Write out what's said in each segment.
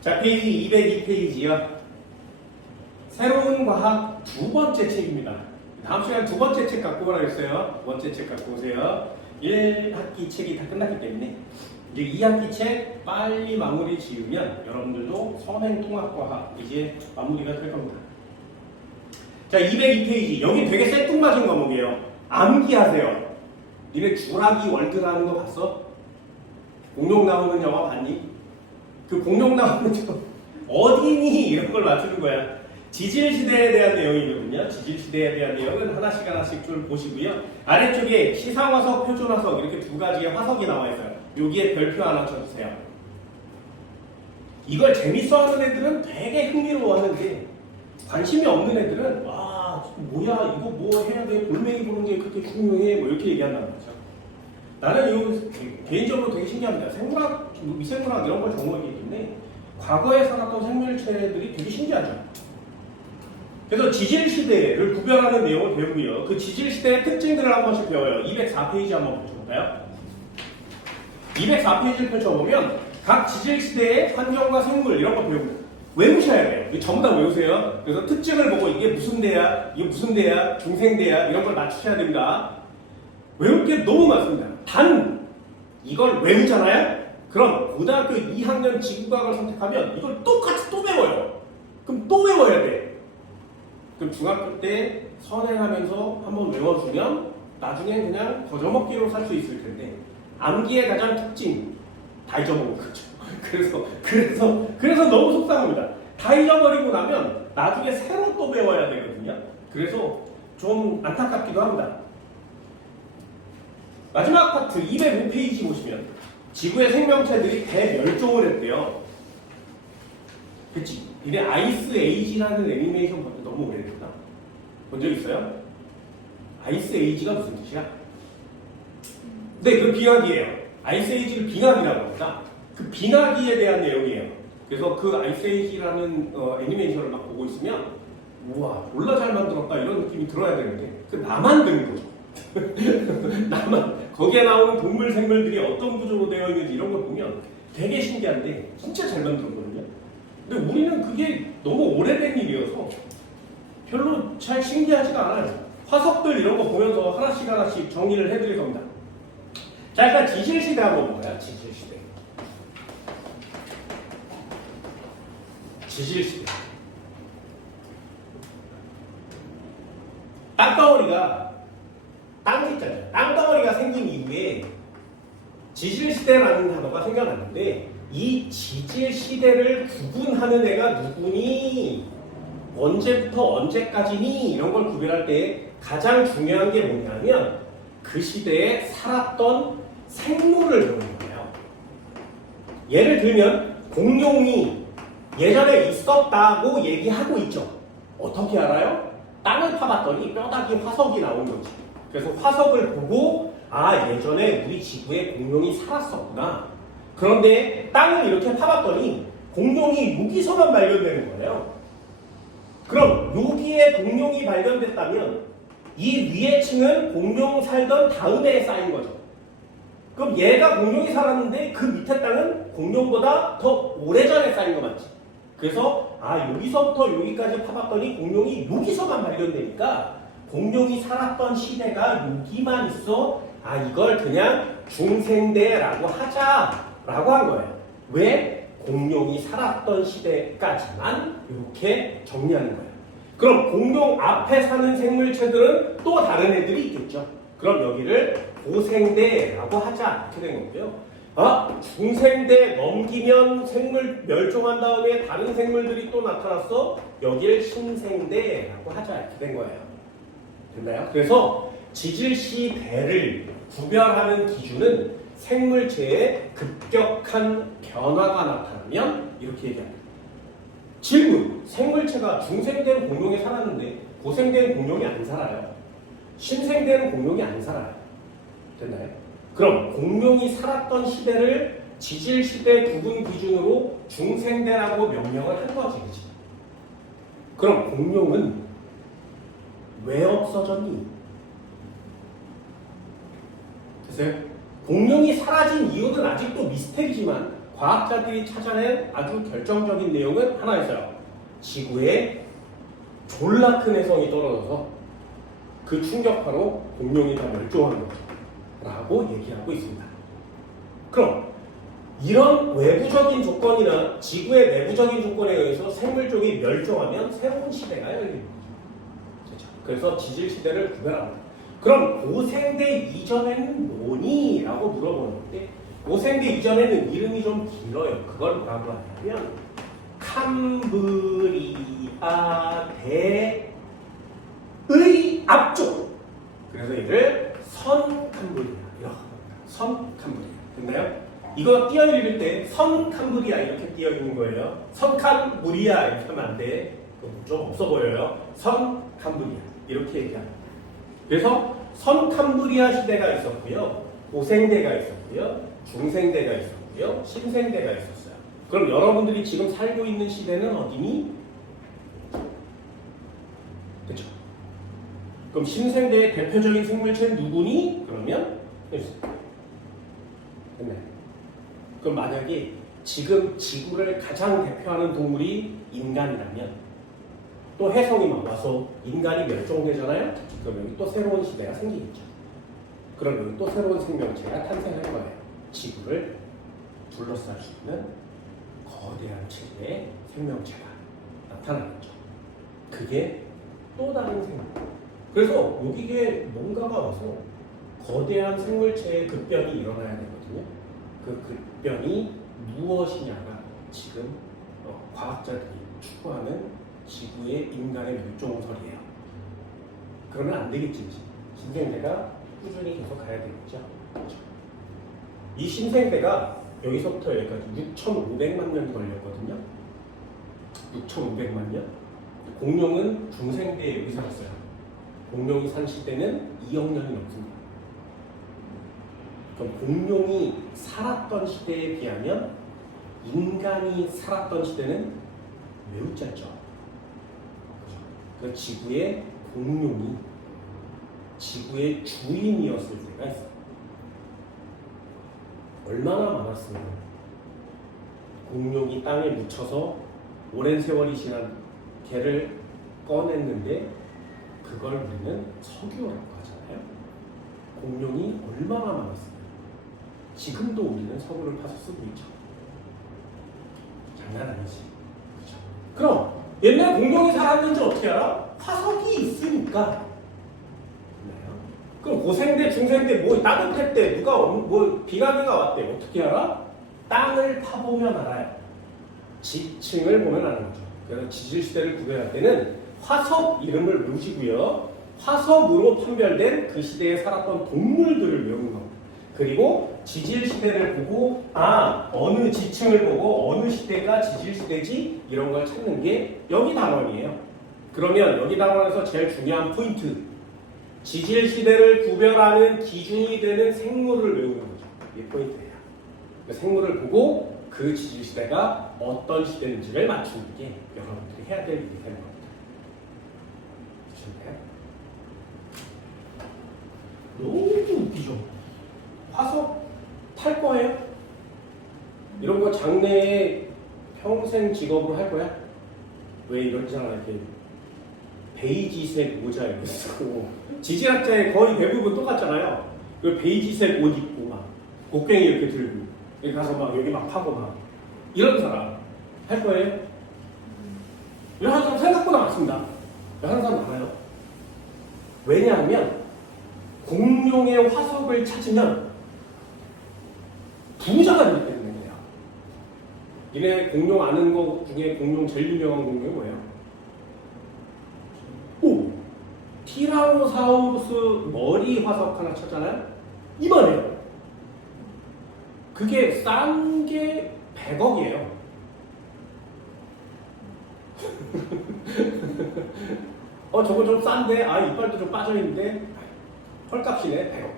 자, 페이지 202페이지요. 새로운 과학 두 번째 책입니다. 다음 시간에 두 번째 책 갖고 오라 했어요. 두 번째 책 갖고 오세요. 1학기 책이 다 끝났기 때문에 이제 2학기 책 빨리 마무리 지으면 여러분들도 선행통합과학 이제 마무리가 될 겁니다. 자, 202페이지. 여기 되게 생뚱맞은 과목이에요. 암기하세요. 니네 주라기 월드라는 거 봤어? 공룡 나오는 영화 봤니? 그 공룡 나오는 저 어디니? 이런 걸 맞추는 거야. 지질시대에 대한 내용이거든요. 지질시대에 대한 내용은 하나씩 좀 보시고요. 아래쪽에 시상화석, 표준화석 이렇게 두 가지의 화석이 나와 있어요. 여기에 별표 하나 쳐주세요. 이걸 재밌어하는 애들은 되게 흥미로워하는데 관심이 없는 애들은 뭐야 이거 뭐 해야 돼? 돌멩이 보는 게 그렇게 중요해? 뭐 이렇게 얘기한다는 거죠. 나는 이거 개인적으로 되게 신기합니다. 생물학, 미생물학 이런 걸 전공하기 때문에 과거에 살았던 생물체들이 되게 신기하죠. 그래서 지질시대를 구별하는 내용을 배우고요. 그 지질시대의 특징들을 한 번씩 배워요. 204페이지 한번 펼쳐볼까요? 204페이지를 펼쳐보면 각 지질시대의 환경과 생물 이런 거 배우고 외우셔야 돼요. 전부 다 외우세요. 그래서 특징을 보고 이게 무슨 대야, 이게 무슨 대야, 중생대야 이런 걸 맞추셔야 됩니다. 외울 게 너무 많습니다. 단 이걸 외우잖아요? 그럼 고등학교 2학년 지구과학을 선택하면 이걸 똑같이 또 배워요. 그럼 또 외워야 돼. 그럼 중학교 때 선행하면서 한번 외워주면 나중에 그냥 거저먹기로 살 수 있을 텐데 암기의 가장 특징 다 잊어먹는 거죠. 그래서 너무 속상합니다. 다 잊어버리고 나면 나중에 새로 또 배워야 되거든요. 그래서 좀 안타깝기도 합니다. 마지막 파트 205페이지 보시면 지구의 생명체들이 대멸종을 했대요. 그치? 이게 아이스 에이지라는 애니메이션 본 지 너무 오래됐나? 본 적 있어요? 아이스 에이지가 무슨 뜻이야? 네, 그 빙하기예요. 아이스 에이지를 빙하기라고 합니다. 그 빙하기에 대한 내용이에요. 그래서 그 아이스 에이지라는 애니메이션을 막 보고 있으면 우와 졸라 잘 만들었다 이런 느낌이 들어야 되는데 그 나만 드는 거죠. 나만 거기에 나오는 동물 생물들이 어떤 구조로 되어 있는지 이런 걸 보면 되게 신기한데 진짜 잘 만들었거든요. 근데 우리는 그게 너무 오래된 일이어서 별로 잘 신기하지가 않아요. 화석들 이런 거 보면서 하나씩 정리를 해드릴 겁니다. 자, 일단 지질시대 한번 볼까요? 지질시대. 땅덩어리가 생긴 이후에 지질시대라는 단어가 생겨났는데 이 지질시대를 구분하는 애가 누구니? 언제부터 언제까지니? 이런 걸 구별할 때 가장 중요한 게 뭐냐면 그 시대에 살았던 생물을 보는 거예요. 예를 들면 공룡이 예전에 있었다고 얘기하고 있죠. 어떻게 알아요? 땅을 파봤더니 뼈다귀 화석이 나온 거지. 그래서 화석을 보고 예전에 우리 지구에 공룡이 살았었구나. 그런데 땅을 이렇게 파봤더니 공룡이 여기서만 발견되는 거예요. 그럼 여기에 공룡이 발견됐다면 이 위의 층은 공룡 살던 다음에 쌓인 거죠. 그럼 얘가 공룡이 살았는데 그 밑에 땅은 공룡보다 더 오래전에 쌓인 거 맞지? 그래서 여기서부터 여기까지 파봤더니 공룡이 여기서만 발견되니까 공룡이 살았던 시대가 여기만 있어. 이걸 그냥 중생대라고 하자라고 한 거예요. 왜? 공룡이 살았던 시대까지만 이렇게 정리하는 거예요. 그럼 공룡 앞에 사는 생물체들은 또 다른 애들이 있겠죠. 그럼 여기를 고생대라고 하자 이렇게 된 거고요. 중생대 넘기면 생물 멸종한 다음에 다른 생물들이 또 나타났어. 여기를 신생대라고 하자 이렇게 된 거예요. 됐나요? 그래서 지질시대를 구별하는 기준은 생물체의 급격한 변화가 나타나면 이렇게 얘기합니다. 질문, 생물체가 중생된 공룡에 살았는데 고생된 공룡이 안 살아요. 신생된 공룡이 안 살아요. 됐나요? 그럼 공룡이 살았던 시대를 지질시대 구분 기준으로 중생대라고 명명을 한 거지. 그치? 그럼 공룡은 왜 없어졌니? 됐어요? 공룡이 사라진 이유는 아직도 미스테리지만 과학자들이 찾아낸 아주 결정적인 내용은 하나 있어요. 지구에 졸라 큰 혜성이 떨어져서 그 충격파로 공룡이 다 멸종한 거라고 얘기하고 있습니다. 그럼 이런 외부적인 조건이나 지구의 내부적인 조건에 의해서 생물종이 멸종하면 새로운 시대가 열리는 거죠. 그렇죠? 그래서 지질 시대를 구별합니다. 그럼 고생대 이전에는 뭐니? 라고 물어보는데 고생대 이전에는 이름이 좀 길어요. 그걸 뭐라고 하냐면 캄브리아 대의 앞쪽. 그래서 이를 선 캄브리아 이라고 합니다. 선 캄브리아. 됐나요? 이거 띄어 읽을 때 선 캄브리아 이렇게 띄어 있는 거예요. 선 캄브리아 이렇게 하면 안 돼. 좀 없어 보여요. 선 캄브리아 이렇게 얘기합니다. 그래서 선 캄브리아 시대가 있었고요. 고생대가 있었고요. 중생대가 있었고요. 신생대가 있었어요. 그럼 여러분들이 지금 살고 있는 시대는 어디니? 그렇죠? 그럼 신생대의 대표적인 생물체는 누구니? 그러면 됐나요? 그럼 만약에 지금 지구를 가장 대표하는 동물이 인간이라면 또 혜성이 막 와서 인간이 멸종되잖아요? 그럼 여기 또 새로운 시대가 생기겠죠. 그럼 여기 또 새로운 생명체가 탄생할 거예요. 지구를 둘러쌀 수 있는 거대한 체계의 생명체가 나타나겠죠. 그게 또 다른 생명. 그래서 여기에 뭔가가 와서 거대한 생물체의 급변이 일어나야 되거든요. 그 급변이 무엇이냐가 지금 과학자들이 추구하는 지구의 인간의 멸종설이에요. 그러면 안 되겠지. 신생대가 꾸준히 계속 가야 되겠죠. 그렇죠? 이 신생대가 여기서부터 여기까지 6,500만 년 걸렸거든요. 6,500만 년. 공룡은 중생대에 여기 살았어요. 공룡이 산 시대는 2억 년이 넘습니다. 그럼 공룡이 살았던 시대에 비하면 인간이 살았던 시대는 매우 짧죠. 그 지구의 공룡이 지구의 주인이었을 때가 있어요. 얼마나 많았으면 공룡이 땅에 묻혀서 오랜 세월이 지난 개를 꺼냈는데 그걸 우리는 석유라고 하잖아요. 공룡이 얼마나 많았으면 지금도 우리는 석유를 파서 쓰고 있죠. 장난 아니지. 그렇죠? 그럼 옛날 공룡이 살았는지 어떻게 알아? 화석이 있으니까. 그럼 고생대, 중생대, 뭐 따뜻할 때 누가 뭐 비가비가 왔대. 어떻게 알아? 땅을 파보면 알아요. 지층을 보면 아는 거죠. 그래서 지질 시대를 구별할 때는 화석 이름을 외우시고요. 화석으로 판별된 그 시대에 살았던 동물들을 외우는 겁니다. 그리고 지질 시대를 보고 어느 지층을 보고 어느 시대가 지질 시대지 이런 걸 찾는 게 여기 단원이에요. 그러면 여기 단원에서 제일 중요한 포인트 지질 시대를 구별하는 기준이 되는 생물을 외우는 거죠. 이게 포인트예요. 그 생물을 보고 그 지질 시대가 어떤 시대인지를 맞추는 게 여러분들이 해야 될 일이 되는 겁니다. 너무 웃기죠? 화석 탈 거예요? 이런 거 장래에 평생 직업으로 할 거야? 왜 이러잖아. 이렇게 베이지색 모자 이렇게 쓰고 지질학자의 거의 대부분 똑같잖아요. 그 베이지색 옷 입고 막 곡괭이 이렇게 들고 여기 가서 막 여기 막 파고 막 이런 사람 할 거예요? 이런 사람 생각보다 많습니다. 이런 사람 많아요. 왜냐하면 공룡의 화석을 찾으면 부자가 되기 때문이에요. 니네 공룡 아는 거 중에 공룡 제일 유명한 공룡이 뭐예요? 티라노사우루스 머리 화석 하나 찾잖아요? 이만해요. 그게 싼 게 100억이에요. 저거 좀 싼데, 이빨도 좀 빠져있는데, 헐값이네, 100억.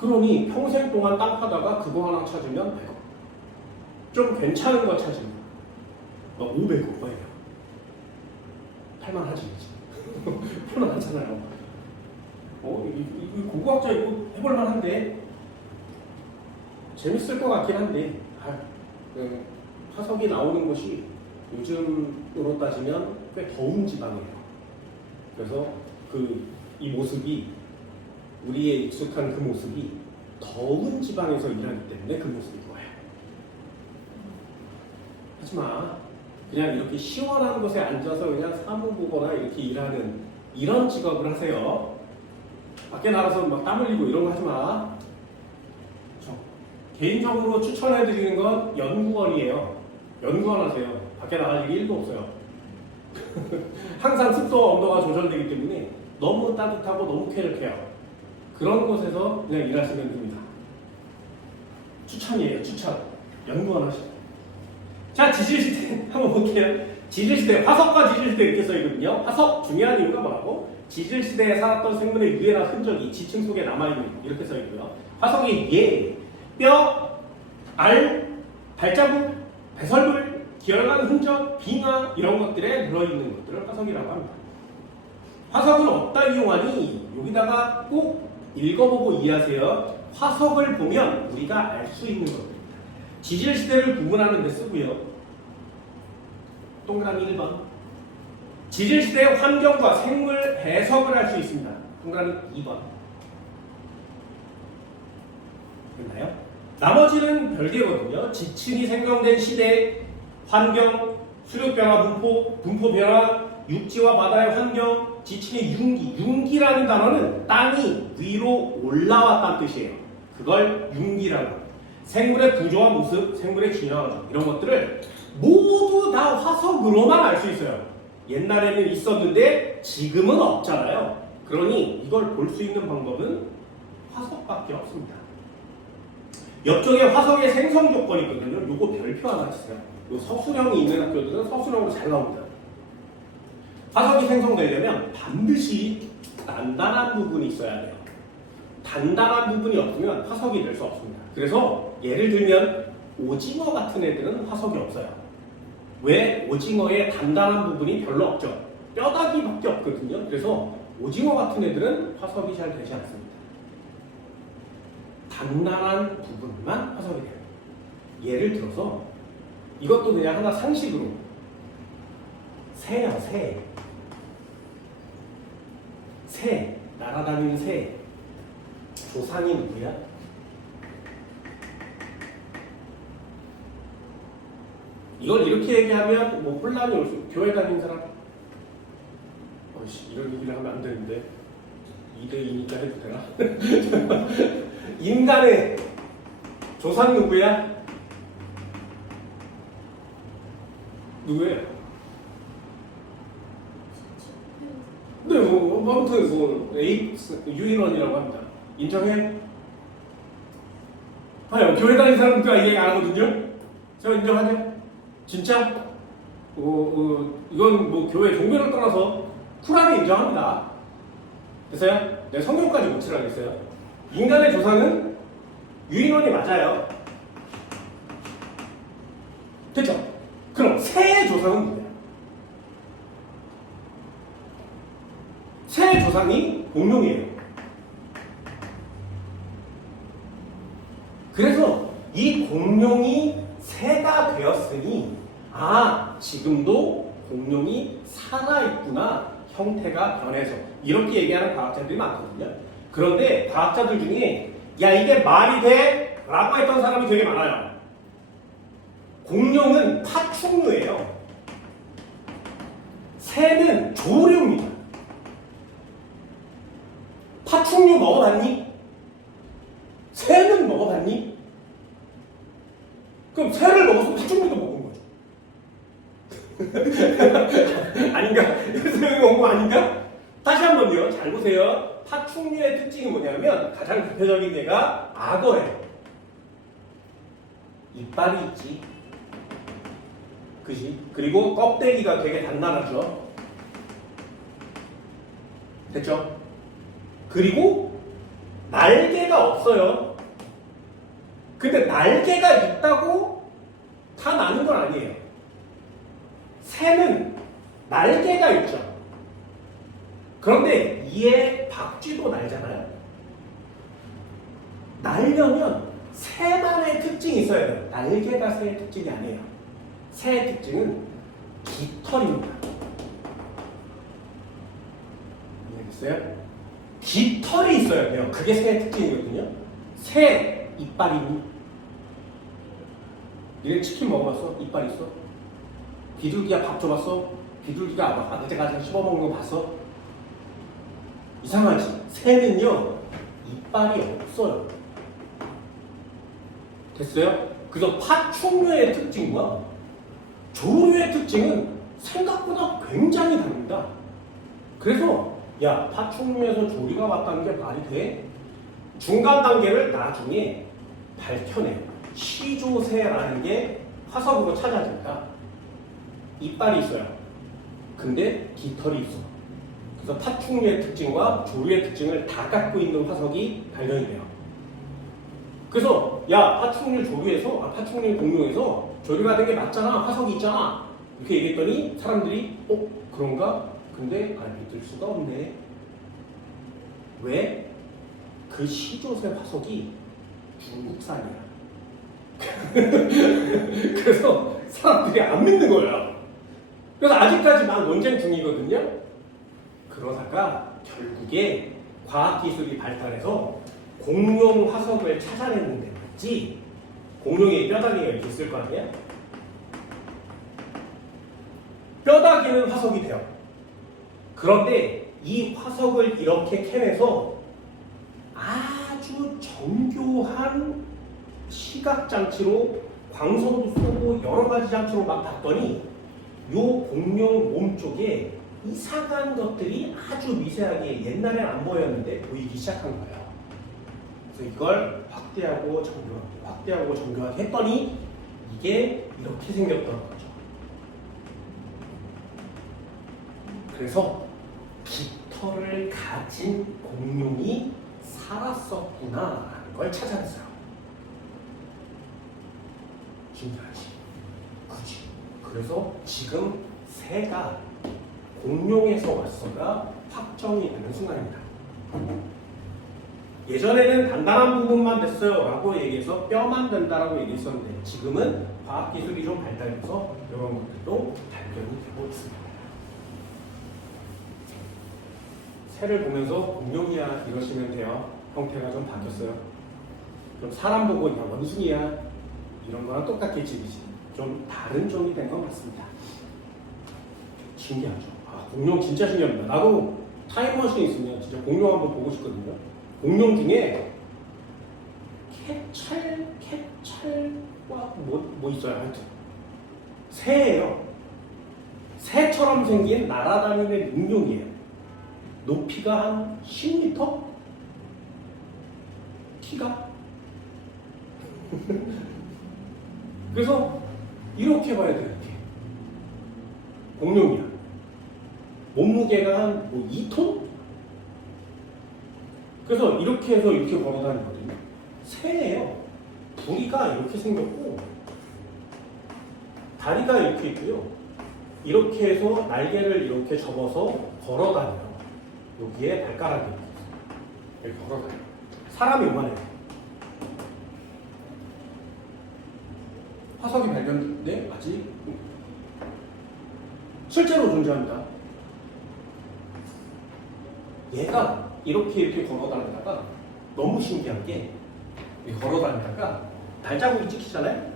그러니 평생 동안 땅 파다가 그거 하나 찾으면 100억. 좀 괜찮은 거 찾으면 500억 거예요. 팔만하지. 팔만하잖아요. 이 고고학자 이거 해볼 만한데 재밌을 것 같긴 한데 화석이 나오는 곳이 요즘으로 따지면 꽤 더운 지방이에요. 그래서 이 모습이 우리의 익숙한 그 모습이 더운 지방에서 일하기 때문에 그 모습이 좋아요. 하지마. 그냥 이렇게 시원한 곳에 앉아서 그냥 사무 보거나 이렇게 일하는 이런 직업을 하세요. 밖에 나가서 막 땀 흘리고 이런 거 하지마. 개인적으로 추천해드리는 건 연구원이에요. 연구원 하세요. 밖에 나갈 일이 1도 없어요. 항상 습도와 온도가 조절되기 때문에 너무 따뜻하고 너무 쾌적해요. 그런 곳에서 그냥 일하시면 됩니다. 추천이에요. 추천. 연구원 하시죠. 자, 지질시대 한번 볼게요. 지질시대, 화석과 지질시대 이렇게 써있거든요. 화석 중요한 이유가 뭐라고? 지질시대에 살았던 생물의 유해나 흔적이 지층 속에 남아있는 이렇게 써있고요. 화석이 예, 뼈, 알, 발자국, 배설물, 기혈관 흔적, 빙하 이런 것들에 들어있는 것들을 화석이라고 합니다. 화석은 어디다 이용하니? 여기다가 꼭 읽어보고 이해하세요. 화석을 보면 우리가 알 수 있는 것들입니다. 지질시대를 구분하는 데 쓰고요. 동그라미 1번. 지질시대의 환경과 생물 해석을 할 수 있습니다. 동그라미 2번. 됐나요? 나머지는 별개거든요. 지층이 생성된 시대, 환경, 수력 변화 분포, 분포 변화, 육지와 바다의 환경, 지층의 융기. 융기라는 단어는 땅이 위로 올라왔다는 뜻이에요. 그걸 융기라고 합니다. 생물의 구조와 모습, 생물의 진화 이런 것들을 모두 다 화석으로만 알 수 있어요. 옛날에는 있었는데 지금은 없잖아요. 그러니 이걸 볼 수 있는 방법은 화석밖에 없습니다. 옆쪽에 화석의 생성 조건이 있거든요. 요거 별표 하나 주세요. 요 서술형이 있는 학교들은 서술형으로 잘 나옵니다. 화석이 생성되려면 반드시 단단한 부분이 있어야 돼요. 단단한 부분이 없으면 화석이 될 수 없습니다. 그래서 예를 들면 오징어 같은 애들은 화석이 없어요. 왜? 오징어의 단단한 부분이 별로 없죠. 뼈다귀밖에 없거든요. 그래서 오징어 같은 애들은 화석이 잘 되지 않습니다. 단단한 부분만 화석이 돼요. 예를 들어서 이것도 그냥 하나 상식으로 새요, 새. 새, 날아다니는 새. 조상이 누구야? 이걸 이렇게 얘기하면 뭐 혼란이 올 수, 교회 다니는 사람 이런 얘기를 하면 안 되는데 2대2니까 해도 되나? 인간의 조상 누구야? 누구예요? 네, 아무튼 에이프스 유인원이라고 합니다. 인정해? 아요, 교회 다니는 사람들 얘기 안 하거든요? 제가 인정하냐? 진짜? 이건 뭐 교회 종교를 떠나서 쿨하게 인정합니다. 됐어요? 네, 성경까지 못 칠하겠어요? 인간의 조상은 유인원이 맞아요. 됐죠? 그럼 새의 조상은 누구야? 새의 조상이 공룡이에요. 그래서 이 공룡이 새가 되었으니 지금도 공룡이 살아있구나. 형태가 변해서 이렇게 얘기하는 과학자들이 많거든요. 그런데 과학자들 중에 야 이게 말이 돼? 라고 했던 사람이 되게 많아요. 공룡은 파충류예요. 새는 조류입니다. 파충류 먹어봤니? 새는 먹어봤니? 그럼 새를 먹었으면 파충류도 먹은 거죠. 아닌가? 이런 공부 아닌가? 다시 한 번요. 잘 보세요. 파충류의 특징이 뭐냐면 가장 대표적인 예가 악어예요. 이빨이 있지. 그지? 그리고 껍데기가 되게 단단하죠. 됐죠? 그리고 날개가 없어요. 근데 날개가 있다고 다 나는 건 아니에요. 새는 날개가 있죠. 그런데 이에 박쥐도 날잖아요. 날려면 새만의 특징이 있어야 돼요. 날개가 새의 특징이 아니에요. 새의 특징은 깃털입니다. 이해됐어요? 깃털이 있어야 돼요. 그게 새의 특징이거든요. 새 이빨이. 니네 치킨 먹어봤어? 이빨 있어? 비둘기가 밥 줘봤어? 비둘기가 아버지가 씹어먹는 거 봤어? 이상하지? 새는요 이빨이 없어요. 됐어요? 그래서 파충류의 특징과 조류의 특징은 생각보다 굉장히 다릅니다. 그래서 야, 파충류에서 조류가 왔다는 게 말이 돼? 중간 단계를 나중에 밝혀내요. 시조새라는 게 화석으로 찾아집니다. 이빨이 있어요. 근데 깃털이 있어. 그래서 파충류의 특징과 조류의 특징을 다 갖고 있는 화석이 발견이 돼요. 그래서 야, 파충류 조류에서 파충류 공룡에서 조류가 된 게 맞잖아. 화석이 있잖아. 이렇게 얘기했더니 사람들이 그런가? 근데 믿을 수가 없네. 왜? 그 시조새 화석이 중국산이야. 그래서 사람들이 안 믿는 거야. 그래서 아직까지 막 논쟁 중이거든요. 그러다가 결국에 과학기술이 발달해서 공룡 화석을 찾아냈는데 맞지? 공룡의 뼈다귀가 이렇게 있을 거 아니야? 뼈다귀는 화석이 돼요. 그런데 이 화석을 이렇게 캐내서 아주 정교한 시각장치로 광선도 쏘고 여러 가지 장치로 막 봤더니 요 공룡 몸 쪽에 이상한 것들이 아주 미세하게 옛날엔 안 보였는데 보이기 시작한 거예요. 그래서 이걸 확대하고 정교하게 했더니 이게 이렇게 생겼던 거죠. 그래서 깃털을 가진 공룡이 살았었구나라는 걸 찾아냈어요. 신기하지? 그치? 그래서 지금 새가 공룡에서 왔어가 확정이 되는 순간입니다. 예전에는 단단한 부분만 됐어요 라고 얘기해서 뼈만 된다라고 얘기했었는데 지금은 과학기술이 좀 발달해서 이런 것들도 발견이 되고 있습니다. 새를 보면서 공룡이야 이러시면 돼요. 형태가 좀 바뀌었어요. 그럼 사람 보고 야 원숭이야 이런 거랑 똑같겠지. 좀 다른 종이 된 건 맞습니다. 신기하죠. 공룡 진짜 신기합니다. 나도 타임머신 있으면 진짜 공룡 한번 보고 싶거든요. 공룡 중에 캡찰과 뭐 있어요. 하여튼 새예요. 새처럼 생긴 날아다니는 익룡이에요. 높이가 한 10m? 키가? 그래서 이렇게 봐야 돼요. 이렇게 공룡이야. 몸무게가 한 2톤? 그래서 이렇게 해서 이렇게 걸어다니거든요. 새예요. 부리가 이렇게 생겼고 다리가 이렇게 있고요. 이렇게 해서 날개를 이렇게 접어서 걸어다녀요. 여기에 발가락이 이렇게 걸어다녀요. 사람이 요만해요. 화석이 발견됐는데 아직 실제로 존재합니다. 얘가 이렇게 걸어다니다가 너무 신기한 게 걸어다니다가 발자국이 찍히잖아요.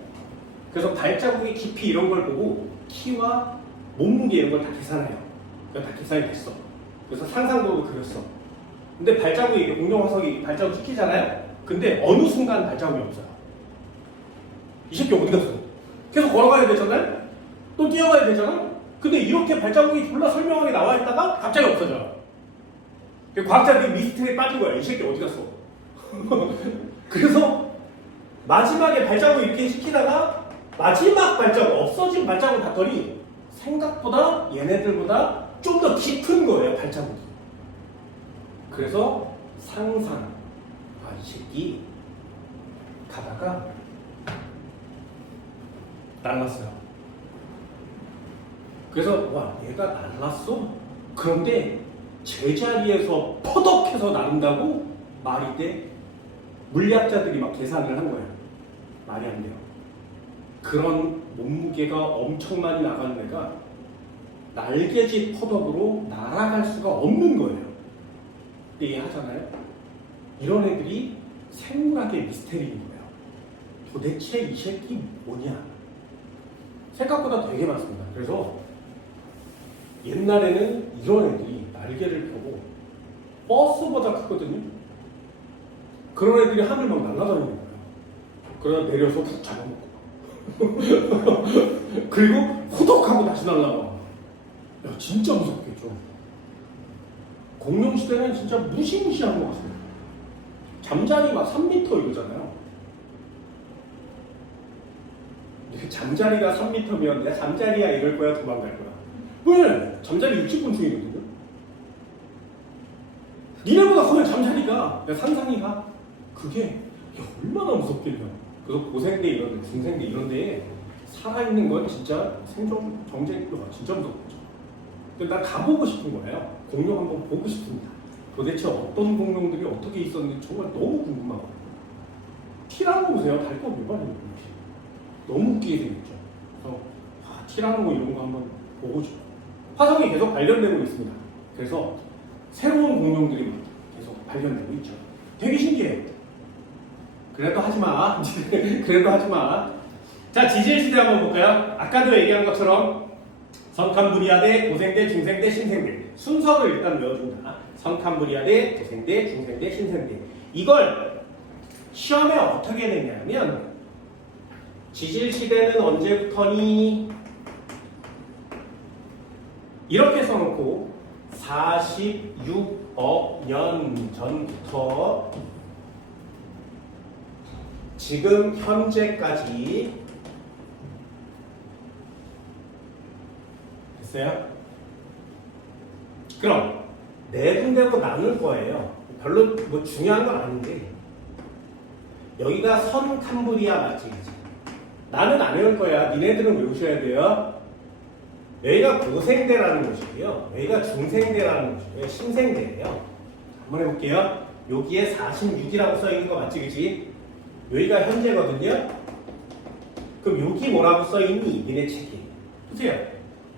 그래서 발자국의 깊이 이런 걸 보고 키와 몸무게 이런 걸 다 계산해요. 다 계산이 됐어. 그래서 상상도로 그렸어. 근데 발자국이 공룡 화석이 발자국 찍히잖아요. 근데 어느 순간 발자국이 없어요. 이 새끼 어디 갔어? 계속 걸어가야 되잖아요. 또 뛰어가야 되잖아. 근데 이렇게 발자국이 졸라 설명하게 나와 있다가 갑자기 없어져. 과학자들이 미스터리에 빠진 거야. 이 새끼 어디 갔어? 그래서 마지막에 발자국 이렇게 시키다가 마지막 발자국, 없어진 발자국 봤더니 생각보다 얘네들보다 좀 더 깊은 거예요, 발자국이. 그래서 상상, 이 새끼 가다가 날랐어요. 그래서 와, 얘가 날랐어? 그런데 제자리에서 퍼덕해서 나른다고 말이 돼? 물리학자들이 막 계산을 한 거야. 말이 안 돼요. 그런 몸무게가 엄청 많이 나가는 애가 날개짓 퍼덕으로 날아갈 수가 없는 거예요. 이해하잖아요? 이런 애들이 생물학의 미스테리인 거예요. 도대체 이 새끼 뭐냐? 생각보다 되게 많습니다. 그래서 옛날에는 이런 애들이 날개를 펴고 버스보다 크거든요. 그런 애들이 하늘 막 날아다니는 거예요. 그러다 내려서 푹 잡아먹고 그리고 후덕하고 다시 날아가. 야, 진짜 무섭겠죠. 공룡 시대는 진짜 무시무시한 것 같습니다. 잠자리 막 3m 이러잖아요. 잠자리가 3m면 내가 잠자리야 이럴 거야, 도망갈 거야. 왜? 잠자리 60분중이거든요. 니네보다 커요 잠자리가. 상상이가. 그게 얼마나 무섭길래. 그래서 고생대 이런데, 중생대 이런데 살아있는 건 진짜 생존 경쟁도가 진짜 무섭죠. 근데 난 가보고 싶은 거예요. 공룡 한번 보고 싶습니다. 도대체 어떤 공룡들이 어떻게 있었는지 정말 너무 궁금하고. 티라노 보세요. 달거 몇 마리인지. 너무 웃기게 생겼죠. 그래서 티라노 이런 거 한번 보고 싶어요. 화성이 계속 발견되고 있습니다. 그래서 새로운 공룡들이 계속 발견되고 있죠. 되게 신기해요. 그래도 하지마. 그래도 하지마. 자, 지질시대 한번 볼까요? 아까도 얘기한 것처럼 성캄브리아대, 고생대, 중생대, 신생대 순서를 일단 외워준다. 성캄브리아대, 고생대, 중생대, 신생대. 이걸 시험에 어떻게 내냐면 지질시대는 언제부터니? 이렇게 써놓고 46억 년 전부터 지금 현재까지 됐어요? 그럼 네 군데로 나눌 거예요. 별로 뭐 중요한 건 아닌데 여기가 선캄브리아 맞지? 나는 안 외울 거야. 니네들은 외우셔야 돼요. 여기가 고생대라는 곳이고요. 여기가 중생대라는 곳이고요. 신생대예요. 한번 해볼게요. 여기에 46이라고 써있는 거 맞지? 그치? 여기가 현재거든요. 그럼 여기 뭐라고 써있니? 니네 책에. 보세요.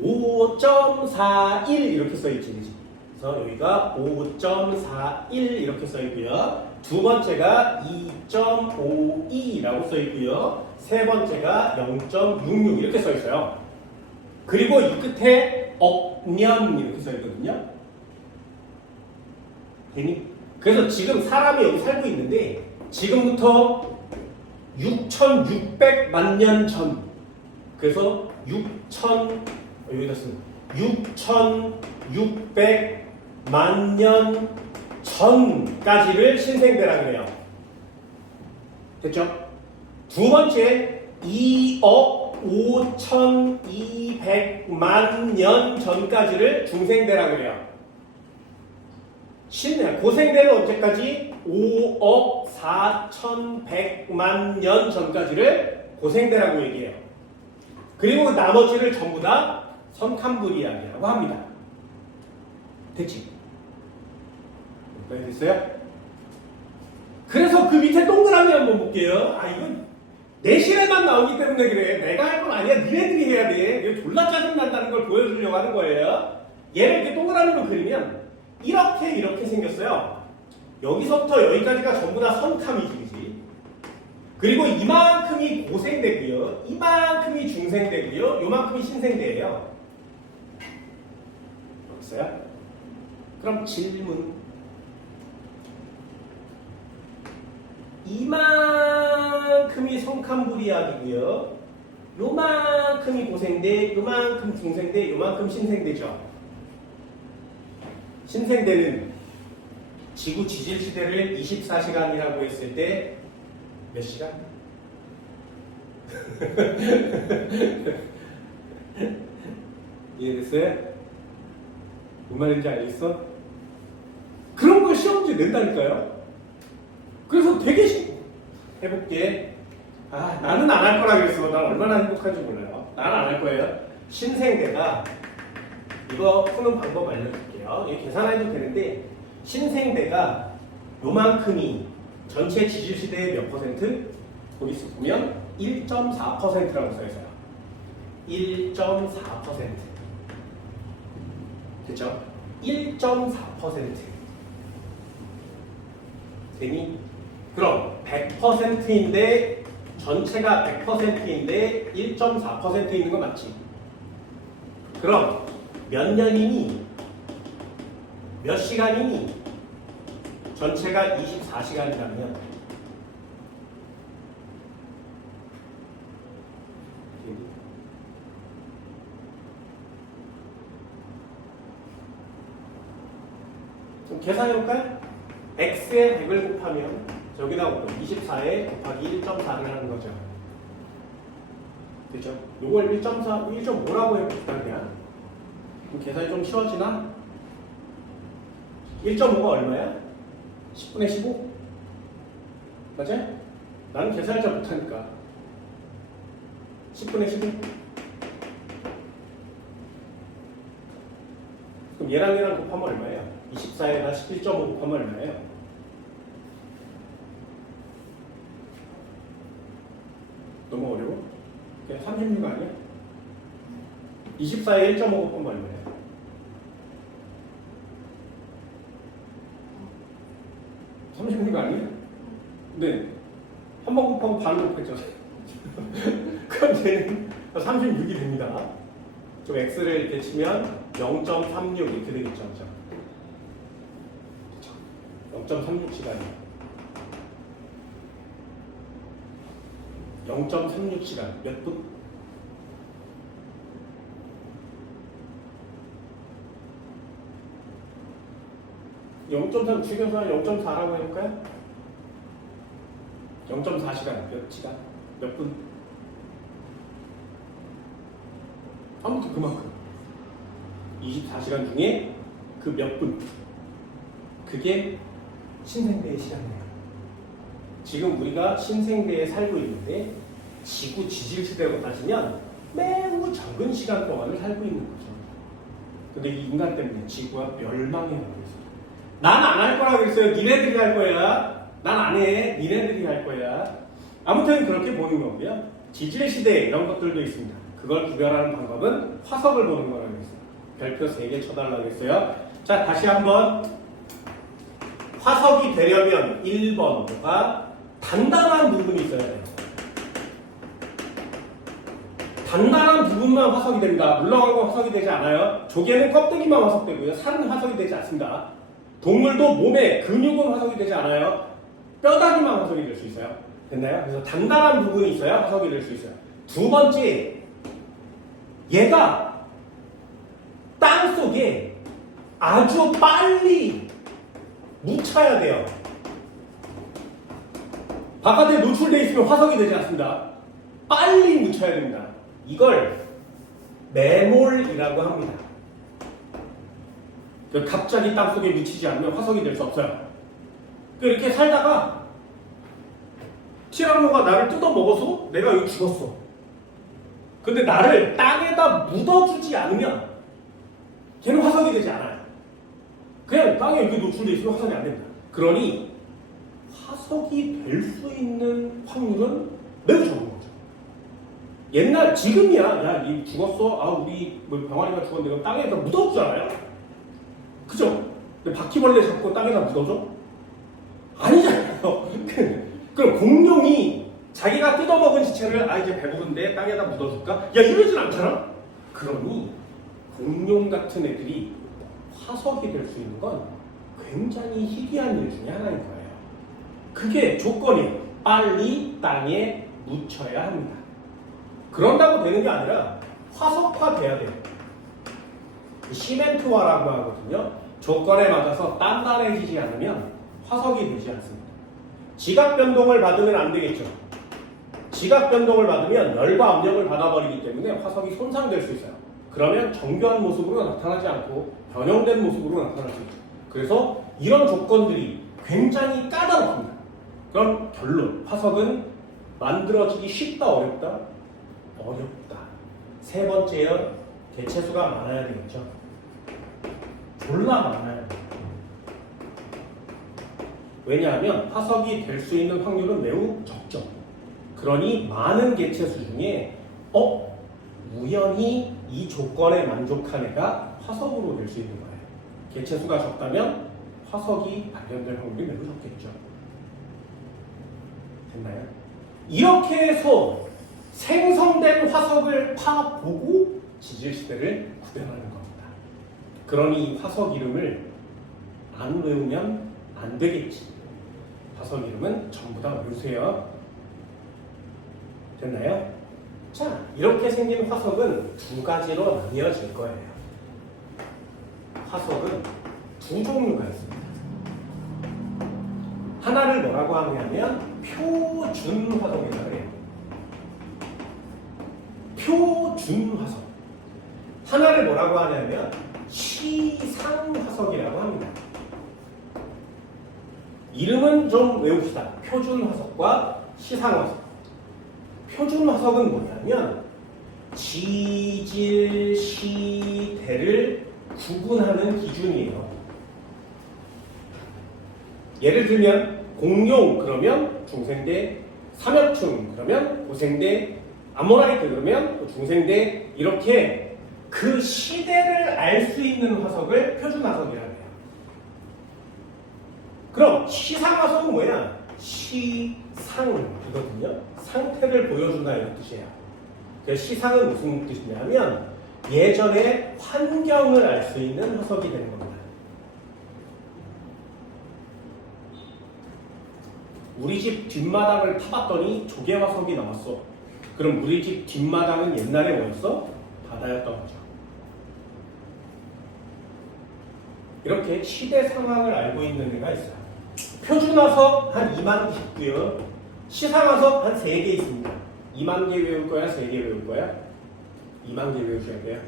5.41 이렇게 써있지. 그치? 그래서 여기가 5.41 이렇게 써있고요. 두 번째가 2.52라고 써있고요. 세 번째가 0.66 이렇게 써있어요. 그리고 이 끝에 억년 이렇게 써있거든요. 되니? 그래서 지금 사람이 여기 살고 있는데 지금부터 6,600만 년 전. 그래서 6,600만 년 전까지를 신생대라고 해요. 됐죠? 두 번째 2억 5,200만 년 전까지를 중생대라고 해요. 고생대는 언제까지? 5억 4,100만 년 전까지를 고생대라고 얘기해요. 그리고 나머지를 전부 다 선캄브리아라고 합니다. 됐지? 됐어요? 그래서 그 밑에 동그라미 한번 볼게요. 이건 내신에만 나오기 때문에 그래. 내가 할 건 아니야. 니네들이 해야 돼. 이거 졸라 짜증난다는 걸 보여주려고 하는 거예요. 얘를 이렇게 동그라미로 그리면 이렇게 생겼어요. 여기서부터 여기까지가 전부 다 선캄이지, 그지? 그리고 이만큼이 고생대고요. 이만큼이 중생대고요. 요만큼이 신생대예요. 알겠어요? 그럼 질문. 이만큼이 성캄브리아이고요. 요만큼이 고생대, 요만큼 중생대, 요만큼 신생대죠. 신생대는 지구 지질 시대를 24시간이라고 했을 때 몇 시간? 이해됐어요? 뭔 말인지 알겠어? 그런 걸 시험지에 낸다니까요. 그래서 되게 해볼게. 나는 안 할 거라 그랬어. 난 얼마나 행복한지 몰라요. 나는 안 할 거예요. 신생대가 이거 푸는 방법 알려줄게요. 볼게요. 이게 계산해도 되는데 신생대가 요만큼이 전체 지질시대의 몇 퍼센트? 거기 보면 1.4%라고 써있어요. 1.4%. 그쵸? 1.4%. 되니? 그럼 100%인데 전체가 100%인데 1.4% 있는 거 맞지? 그럼 몇 년이니? 몇 시간이니? 전체가 24시간이라면 좀 계산해볼까요? x에 100을 곱하면 저기다 24에 곱하기 1.4를 하는 거죠. 그죠? 이걸 1.4, 1.5라고 해봅시다 그냥. 그럼 계산이 좀 쉬워지나? 1.5가 얼마야? 10분의 15? 맞아? 나는 계산을 잘 못하니까 10분의 15? 그럼 얘랑 곱하면 얼마예요? 24에다 1.5 곱하면 얼마예요? 너무 어려워? 그냥 36 아니야? 24에 1.5 곱하면 얼마예요? 36 아니야? 네. 한 번 곱하고 반을 곱했잖아요. 그럼 얘는 36이 됩니다. 좀 x를 이렇게 치면 0.36 이렇게 되겠죠. 0.36시간이에요. 0.36시간 몇 분? (0.3) 죽여서 0.4라고 해볼까요? 0.4시간 몇 시간? 몇 분? 아무튼 그만큼 24시간 중에 그 몇 분, 그게 신생대의 시간이에요. 지금 우리가 신생대에 살고 있는데 지구 지질시대로 따지면 매우 적은 시간 동안을 살고 있는 거죠. 근데 이 인간 때문에 지구가 멸망해 가고 있어요. 난 안 할 거라고 했어요. 니네들이 할 거야. 난 안 해. 니네들이 할 거야. 아무튼 그렇게 보는 거고요. 지질시대 이런 것들도 있습니다. 그걸 구별하는 방법은 화석을 보는 거라고 했어요. 별표 3개 쳐달라고 했어요. 자, 다시 한번. 화석이 되려면 1번 뭐가 단단한 부분이 있어야 돼요. 단단한 부분만 화석이 됩니다. 물렁한 건 화석이 되지 않아요. 조개는 껍데기만 화석되고요. 살은 화석이 되지 않습니다. 동물도 몸에 근육은 화석이 되지 않아요. 뼈다귀만 화석이 될 수 있어요. 됐나요? 그래서 단단한 부분이 있어야 화석이 될 수 있어요. 두 번째, 얘가 땅 속에 아주 빨리 묻혀야 돼요. 바깥에 노출되어 있으면 화석이 되지 않습니다. 빨리 묻혀야 됩니다. 이걸 매몰이라고 합니다. 갑자기 땅속에 묻히지 않으면 화석이 될 수 없어요. 이렇게 살다가 티라노가 나를 뜯어먹어서 내가 여기 죽었어. 근데 나를 땅에다 묻어주지 않으면 걔는 화석이 되지 않아요. 그냥 땅에 이렇게 노출되어 있으면 화석이 안 됩니다. 그러니 화석이 될 수 있는 확률은 매우 적은 거죠. 옛날, 지금이야. 야, 니 죽었어? 아, 우리 뭐 병아리가 죽었는데 땅에다 묻어주잖아요? 그죠? 근데 바퀴벌레 잡고 땅에다 묻어줘? 아니잖아요. 그럼 공룡이 자기가 뜯어먹은 시체를 이제 배부른데 땅에다 묻어줄까? 야, 이러진 않잖아? 그러니 공룡 같은 애들이 화석이 될 수 있는 건 굉장히 희귀한 일 중에 하나인 거예요. 그게 조건이 빨리 땅에 묻혀야 합니다. 그런다고 되는 게 아니라 화석화돼야 돼요. 시멘트화라고 하거든요. 조건에 맞아서 단단해지지 않으면 화석이 되지 않습니다. 지각 변동을 받으면 안 되겠죠. 지각 변동을 받으면 열과 압력을 받아버리기 때문에 화석이 손상될 수 있어요. 그러면 정교한 모습으로 나타나지 않고 변형된 모습으로 나타날 수 있죠. 그래서 이런 조건들이 굉장히 까다롭습니다. 그럼 결론, 화석은 만들어지기 쉽다, 어렵다? 어렵다. 세 번째는 개체수가 많아야 되겠죠. 졸라 많아요. 왜냐하면 화석이 될 수 있는 확률은 매우 적죠. 그러니 많은 개체수 중에 우연히 이 조건에 만족한 애가 화석으로 될 수 있는 거예요. 개체수가 적다면 화석이 발견될 확률이 매우 적겠죠. 됐나요? 이렇게 해서 생성된 화석을 파보고 지질시대를 구별하는 겁니다. 그러니 이 화석 이름을 안 외우면 안 되겠지. 화석 이름은 전부 다 외우세요. 됐나요? 자, 이렇게 생긴 화석은 두 가지로 나뉘어질 거예요. 화석은 두 종류가 있습니다. 하나를 뭐라고 하냐면 표준 화석이라고 해요. 표준 화석. 하나를 뭐라고 하냐면 시상 화석이라고 합니다. 이름은 좀 외웁시다. 표준 화석과 시상 화석. 표준 화석은 뭐냐면 지질 시대를 구분하는 기준이에요. 예를 들면 공룡 그러면 중생대, 삼엽충 그러면 고생대, 아모라이트 그러면 중생대, 이렇게 그 시대를 알 수 있는 화석을 표준 화석이라고 해요. 그럼 시상 화석은 뭐야? 시상이거든요. 상태를 보여준다 이런 뜻이에요. 그래서 시상은 무슨 뜻이냐면 예전의 환경을 알 수 있는 화석이 되는 겁니다. 우리 집 뒷마당을 파봤더니 조개 화석이 나왔어. 그럼 우리 집 뒷마당은 옛날에 뭐였어? 바다였던 거죠. 이렇게 시대 상황을 알고 있는 애가 있어요. 표준 화석 한 2만 개 있고요. 시상 화석 한 3개 있습니다. 2만 개 외울 거야? 3개 외울 거야? 2만 개 외우셔야 돼요.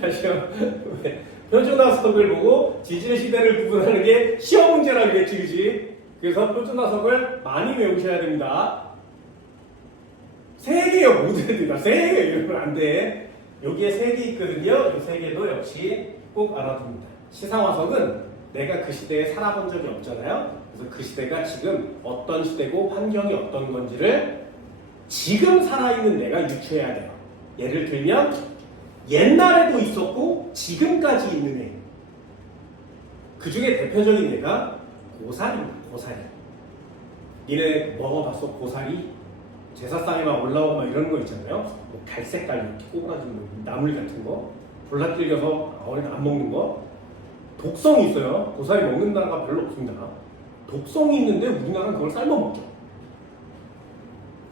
다시요. 표준 화석을 보고 지질 시대를 구분하는 게 시험 문제라고 그랬지, 그지? 그래서 표준 화석을 많이 외우셔야 됩니다. 3개요, 모두들 다 3개 이러면 안 돼. 여기에 3개 있거든요. 이 3개도 역시 꼭 알아둡니다. 시상 화석은 내가 그 시대에 살아본 적이 없잖아요. 그래서 그 시대가 지금 어떤 시대고 환경이 어떤 건지를 지금 살아있는 내가 유추해야 돼요. 예를 들면 옛날에도 있었고 지금까지 있는 애. 그 중에 대표적인 애가 고사리입니다. 고사리. 니네 먹어봤어? 고사리? 제사상에만 올라오고 막 이런 거 있잖아요. 뭐 갈색깔 이렇게 꼬부라진 뭐 나물 같은 거, 불락질려서 어린 안 먹는 거. 독성이 있어요. 고사리 먹는다는 거 별로 없습니다. 독성이 있는데 우리나라는 그걸 삶아 먹죠.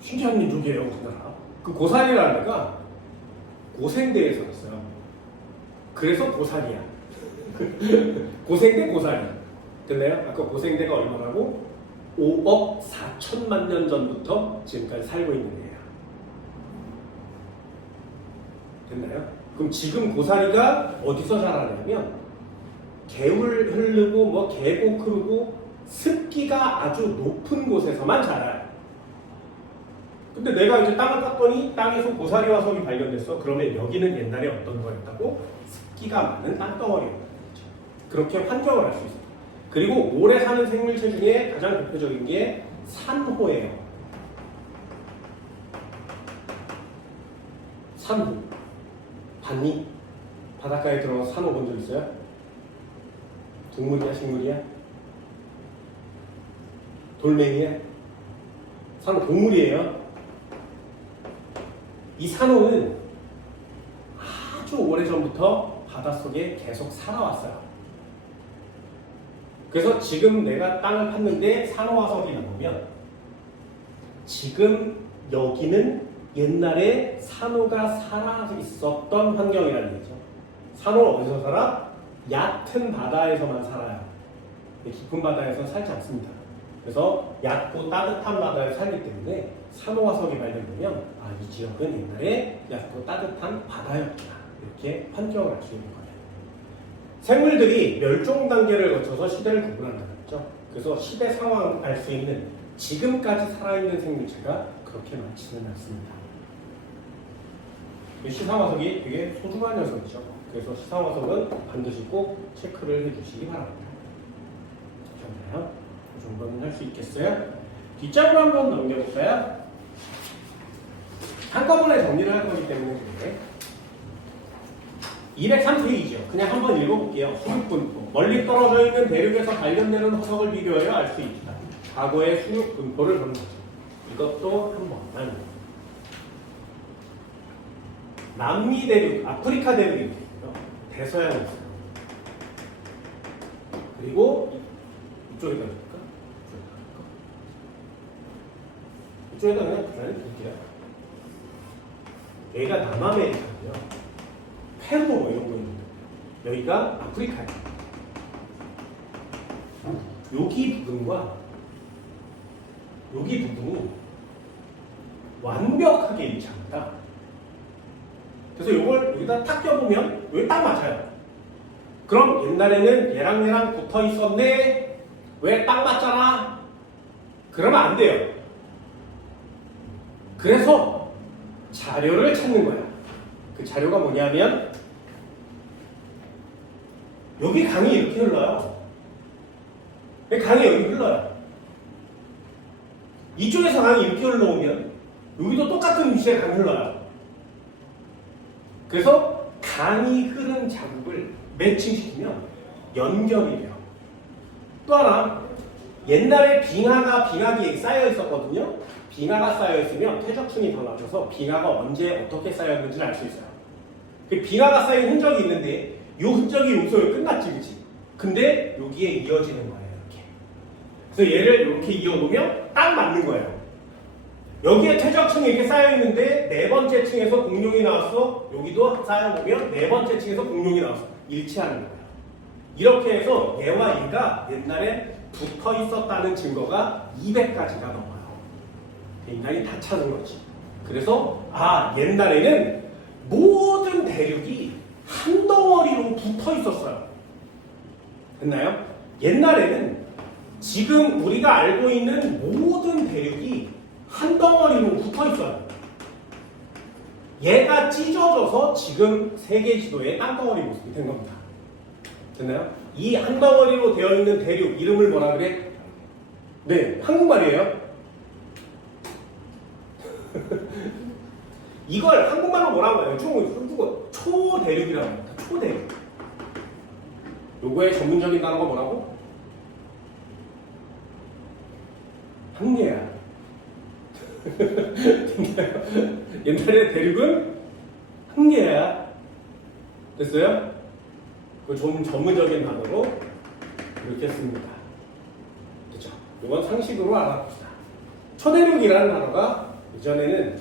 신기한 민족이에요, 우리나라. 그 고사리라는 애가 고생대에 살았어요. 그래서 고사리야. 고생대 고사리. 됐나요? 아까 고생대가 얼마라고? 5억 4천만 년 전부터 지금까지 살고 있는 애야. 됐나요? 그럼 지금 고사리가 어디서 자라냐면 개울 흐르고 뭐 계곡 흐르고 습기가 아주 높은 곳에서만 자라요. 근데 내가 이제 땅을 팠더니 땅에서 고사리 화석이 발견됐어. 그러면 여기는 옛날에 어떤 거였다고? 습기가 많은 땅덩어리였다는 거죠. 그렇게 환경을 알 수 있어요. 그리고 오래 사는 생물체 중에 가장 대표적인 게 산호예요. 산호. 봤니? 바닷가에 들어가서 산호 본 적 있어요? 동물이야, 식물이야? 돌멩이야? 산호 동물이에요. 이 산호는 아주 오래전부터 바닷속에 계속 살아왔어요. 그래서 지금 내가 땅을 팠는데 산호 화석이 나오면 지금 여기는 옛날에 산호가 살아 있었던 환경이라는 거죠. 산호는 어디서 살아? 얕은 바다에서만 살아요. 깊은 바다에서 살지 않습니다. 그래서 얕고 따뜻한 바다에 살기 때문에 산호 화석이 발견되면 이 지역은 옛날에 얕고 따뜻한 바다였구나. 이렇게 환경을 알 수 있는 거예요. 생물들이 멸종 단계를 거쳐서 시대를 구분한다는 거죠. 그래서 시대 상황을 알 수 있는 지금까지 살아있는 생물체가 그렇게 많지는 않습니다. 시상 화석이 되게 소중한 녀석이죠. 그래서 시상화석은 반드시 꼭 체크를 해주시기 바랍니다. 좋나요? 그 정도는 할 수 있겠어요? 뒷장으로 한번 넘겨볼까요? 한꺼번에 정리를 할 거기 때문에 그래. 203페이지요. 그냥 한번 읽어볼게요. 수륙분포. 멀리 떨어져 있는 대륙에서 발견되는 화석을 비교하여 알 수 있다. 과거의 수륙분포를 보는 거죠. 이것도 한 번만. 남미 대륙, 아프리카 대륙이 있고요. 대서양이 있어요. 그리고 이쪽에다 줄까? 이쪽에다 그냥 부산을 줄게요. 얘가 남아메리카고요. 페루 뭐 이런 거 있는데 여기가 아프리카예요. 여기 부분과 여기 부분이 완벽하게 일치합니다. 그래서 이걸 여기다 탁 껴보면 여기 딱 맞아요. 그럼 옛날에는 얘랑 붙어 있었네. 왜 딱 맞잖아? 그러면 안 돼요. 그래서 자료를 찾는 거야. 그 자료가 뭐냐면 여기 강이 이렇게 흘러요. 강이 여기 흘러요. 이쪽에서 강이 이렇게 흘러오면 여기도 똑같은 위치에 강이 흘러요. 그래서 강이 흐른 자국을 매칭시키면 연결이 돼요. 또 하나, 옛날에 빙하기 쌓여 있었거든요. 빙하가 쌓여 있으면 퇴적층이 더 낮아서 빙하가 언제 어떻게 쌓였는지를 알 수 있어요. 그 빙하가 쌓인 흔적이 있는데 이 흔적이 여기서 끝났지, 그치? 근데 여기에 이어지는 거예요, 이렇게. 그래서 얘를 이렇게 이어놓으면 딱 맞는 거예요. 여기에 퇴적층이 이렇게 쌓여 있는데 네 번째 층에서 공룡이 나왔어. 여기도 쌓여보면 네 번째 층에서 공룡이 나왔어. 일치하는 거예요. 이렇게 해서 얘와 얘가 옛날에 붙어 있었다는 증거가 200가지가 넘어요. 인간이 다 찾은 거지. 그래서 옛날에는 모든 대륙이 한 덩어리로 붙어 있었어요. 됐나요? 옛날에는 지금 우리가 알고 있는 모든 대륙이 한 덩어리로 붙어 있어요. 얘가 찢어져서 지금 세계 지도의 땅덩어리 모습이 된 겁니다. 됐나요? 이 한 덩어리로 되어 있는 대륙 이름을 뭐라 그래? 네, 한국말이에요. 이걸 한국말로 뭐라고 해요? 중국어 초대륙이라고 합니다. 초대륙. 요거의 전문적인 단어가 뭐라고? 한계야. 옛날에 대륙은 한계야. 됐어요? 그 좀 전문적인 단어로 이렇게 씁니다. 됐죠? 이건 상식으로 알아봅시다. 초대륙이라는 단어가 이전에는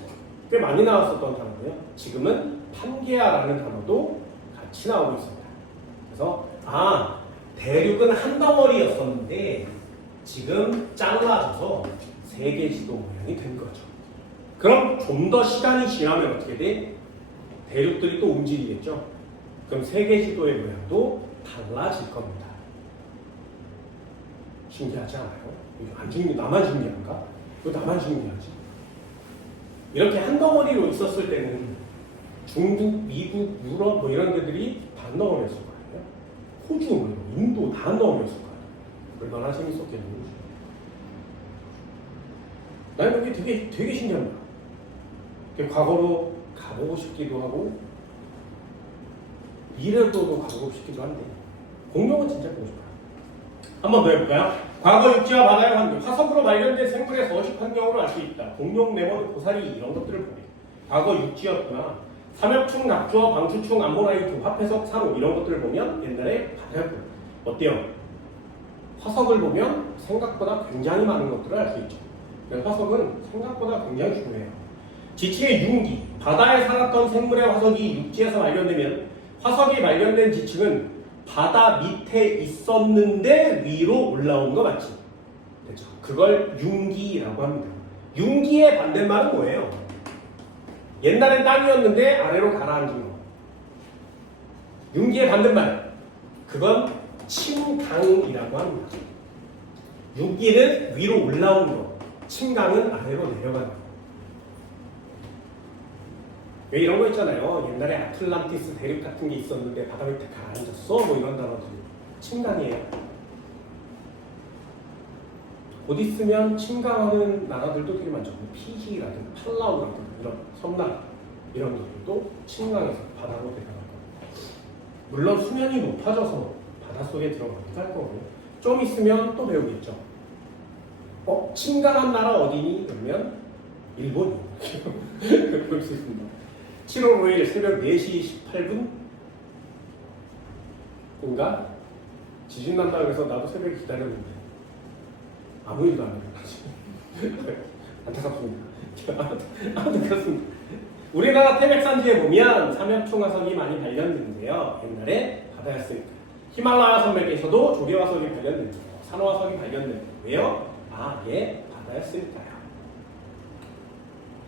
꽤 많이 나왔었던 단어고요. 지금은 판게아라는 단어도 같이 나오고 있습니다. 그래서 대륙은 한 덩어리였었는데 지금 잘라져서 세계 지도 모양이 된 거죠. 그럼 좀 더 시간이 지나면 어떻게 돼? 대륙들이 또 움직이겠죠. 그럼 세계 지도의 모양도 달라질 겁니다. 신기하지 않아요? 나만 신기한가? 이거 나만 신기하지? 이렇게 한 덩어리로 있었을 때는 중국, 미국, 유럽 뭐 이런 데들이 다 한 덩어리였을 거예요. 호주, 인도 다 한 덩어리였을 거예요. 얼마나 재밌었겠는지. 나는 이게 되게 신기합니다. 과거로 가보고 싶기도 하고 미래로도 가보고 싶기도 한데 공룡은 진짜 보고 싶어요. 한번 더 해볼까요? 과거 육지와 바다의 환경, 화석으로 발견된 생물의 서식 환경으로 알 수 있다. 공룡, 레몬, 고사리 이런 것들을 보내. 과거 육지였구나. 삼엽충, 낙조와 방추충, 암모나이트, 화폐석, 산호 이런 것들을 보면 옛날에 바다였구나. 어때요? 화석을 보면 생각보다 굉장히 많은 것들을 알 수 있죠. 그래서 화석은 생각보다 굉장히 중요해요. 지층의 융기, 바다에 살았던 생물의 화석이 육지에서 발견되면 화석이 발견된 지층은 바다 밑에 있었는데 위로 올라온 거 맞지? 그렇죠. 그걸 융기라고 합니다. 융기의 반대말은 뭐예요? 옛날엔 땅이었는데 아래로 가라앉은 거. 융기의 반대말, 그건 침강이라고 합니다. 융기는 위로 올라온 거, 침강은 아래로 내려가는 거. 왜 이런 거 있잖아요. 옛날에 아틀란티스 대륙 같은 게 있었는데 바다 밑에 가라앉았어. 뭐 이런 단어들이. 침강이에요. 곧 있으면 침강하는 나라들도 되게 많죠. 피지라든가 팔라우라든가 이런 섬나라 이런 것들도 침강해서 바다로 내려갈 겁니다. 물론 수면이 높아져서 바닷속에 들어가기도 할 거고요. 좀 있으면 또 배우겠죠. 침강한 나라 어디니? 그러면 일본이요. 그럴 수 있습니다. 7월 5일 새벽 4시 18분 인가? 지진 난다 그래서 나도 새벽에 기다렸는데 아무 일도 안 일어나지. 안타깝습니다. 아무튼 그렇습니다. 우리나라 태백산지에 보면 삼엽충화석이 많이 발견되는데요. 옛날에 바다였으니까. 히말라야 산맥에서도 조개화석이 발견됩니다. 산호화석이 발견됩니다. 왜요? 얘 바다였으니까요.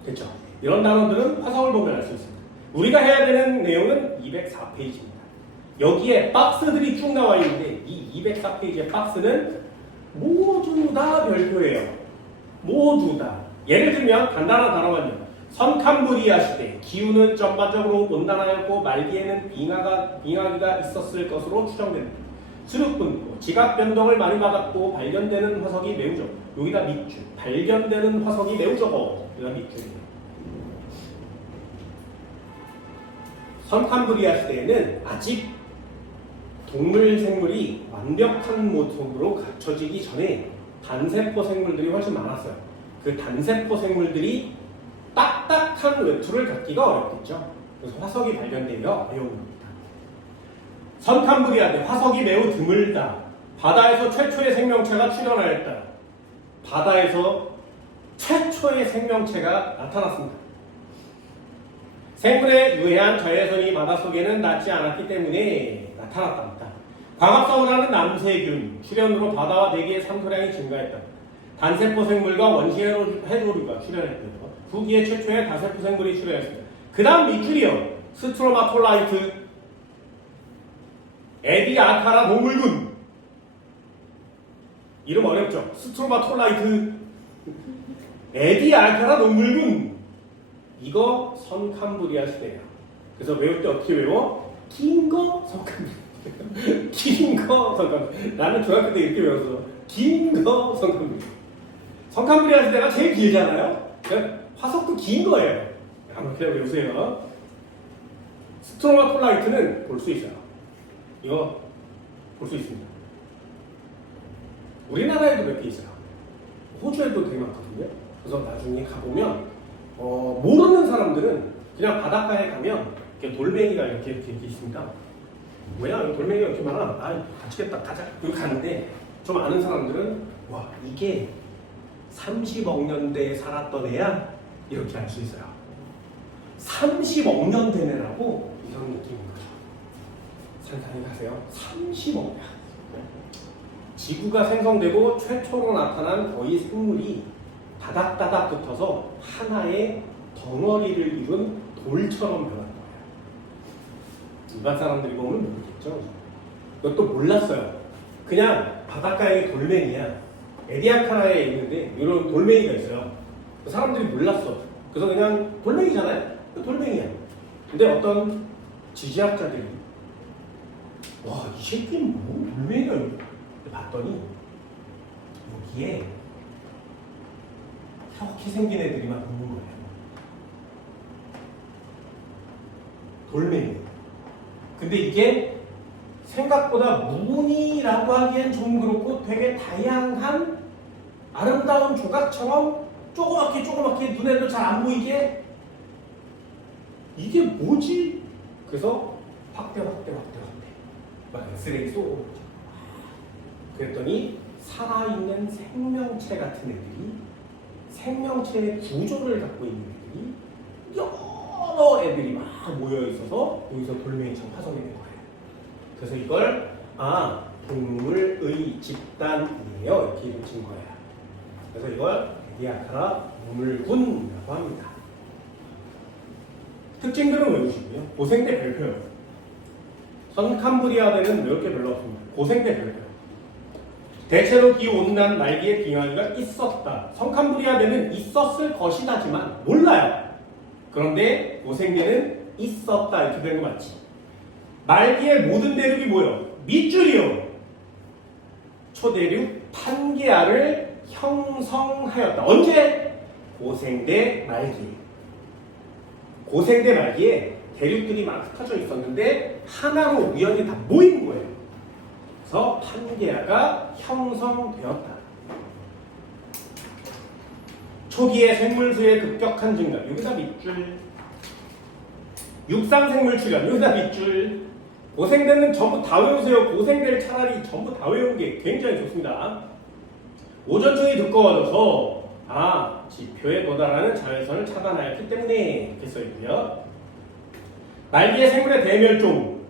됐죠? 이런 단어들은 화석을 보면 알 수 있습니다. 우리가 해야 되는 내용은 204페이지입니다. 여기에 박스들이 쭉 나와 있는데 이 204페이지의 박스는 모두 다 별표예요. 모두 다. 예를 들면 간단한 단어만요. 선캄브리아 시대 기후는 전반적으로 온난화였고 말기에는 빙하기가 있었을 것으로 추정됩니다. 수륙분포, 지각 변동을 많이 받았고 발견되는 화석이 매우 적어. 여기다 밑줄. 발견되는 화석이 매우 적어. 여기다 밑줄이에요. 선캄브리아 시대에는 아직 동물 생물이 완벽한 모습으로 갖춰지기 전에 단세포 생물들이 훨씬 많았어요. 그 단세포 생물들이 딱딱한 외투를 갖기가 어렵겠죠. 그래서 화석이 발견되기가 어려운 겁니다. 선캄브리아 때 화석이 매우 드물다. 바다에서 최초의 생명체가 출현하였다. 바다에서 최초의 생명체가 나타났습니다. 생물에 유해한 저해선이 바닷속에는 닿지 않았기 때문에 나타났답니다. 광합성을 하는 남세균 출현으로 바다와 대기의 산소량이 증가했다. 단세포 생물과 원시 해조류가 출현했고요. 후기에 최초의 다세포 생물이 출현했습니다. 그 다음 밑줄이요. 스트로마톨라이트, 에디아카라 동물군. 이름 어렵죠? 스트로마톨라이트, 에디아카라 동물군. 이거 선캄브리아 시대야. 그래서 외울 때 어떻게 외워? 긴 거 선캄브리아. 긴 거 선캄브리아. 나는 중학교 때 이렇게 외웠어. 긴 거 선캄브리아. 선캄브리아 시대가 제일 길잖아요. 그러니까 화석도 긴 거예요. 한번 그냥 외우세요. 스트로마톨라이트는 볼 수 있어요. 이거 볼 수 있습니다. 우리나라에도 몇 개 있어요. 호주에도 되게 많거든요. 그래서 나중에 가보면 모르는 사람들은 그냥 바닷가에 가면 이렇게 돌멩이가 이렇게 있습니다. 뭐야? 돌멩이가 이렇게 많아? 다치겠다. 가자. 여기 가는데 좀 아는 사람들은 와, 이게 30억 년대에 살았던 애야? 이렇게 알 수 있어요. 30억 년 된 애라고 이런 느낌인 거죠. 상상해 가세요. 30억 년. 지구가 생성되고 최초로 나타난 거의 생물이 다닥다닥 붙어서 하나의 덩어리를 이룬 돌처럼 변한 거예요. 일반 사람들이 보면 모르겠죠. 이것도 몰랐어요. 그냥 바닷가에 돌멩이야. 에디아카라에 있는데 이런 돌멩이가 있어요. 사람들이 몰랐어. 그래서 그냥 돌멩이잖아요. 돌멩이야. 근데 어떤 지질학자들이 와, 이 새끼는 뭐 돌멩이가 있는데 봤더니 여기에 이렇게 생긴 애들이만 있는 거예요. 돌멩이. 근데 이게 생각보다 무늬라고 하기엔 좀 그렇고 되게 다양한 아름다운 조각처럼 조그맣게 눈에도 잘 안 보이게 이게 뭐지? 그래서 확대 막 엑스레이 쏘고 그랬더니 살아있는 생명체 같은 애들이 생명체의 구조를 갖고 있는 애들이 여러 애들이 막 모여 있어서 여기서 돌멩이처럼 파송이 된 거예요. 그래서 이걸 동물의 집단이에요. 이렇게 이름 진 거예요. 그래서 이걸 에디아카라 동물군이라고 합니다. 특징들은 외우시고요. 고생대 별표요. 선캄브리아대는 외울 게 별로 없습니다. 고생대 별표. 대체로 기온난 말기에 빙하기가 있었다. 선캄브리아대는 있었을 것이다지만 몰라요. 그런데 고생대는 있었다. 이렇게 된 거 맞지? 말기의 모든 대륙이 뭐요? 밑줄이요. 초대륙 판게아를 형성하였다. 언제? 고생대 말기. 고생대 말기에 대륙들이 막 흩어져 있었는데 하나로 우연히 다 모인 거예요. 그래서 판게아가 형성되었다. 초기의 생물수의 급격한 증가. 여기다 밑줄. 육상생물 출현. 여기다 밑줄. 고생대는 전부 다 외우세요. 고생대를 차라리 전부 다 외우는 게 굉장히 좋습니다. 오존층이 두꺼워져서 지표에 도달하는 자외선을 차단하였기 때문에 이렇게 써있고요. 말기의 생물의 대멸종.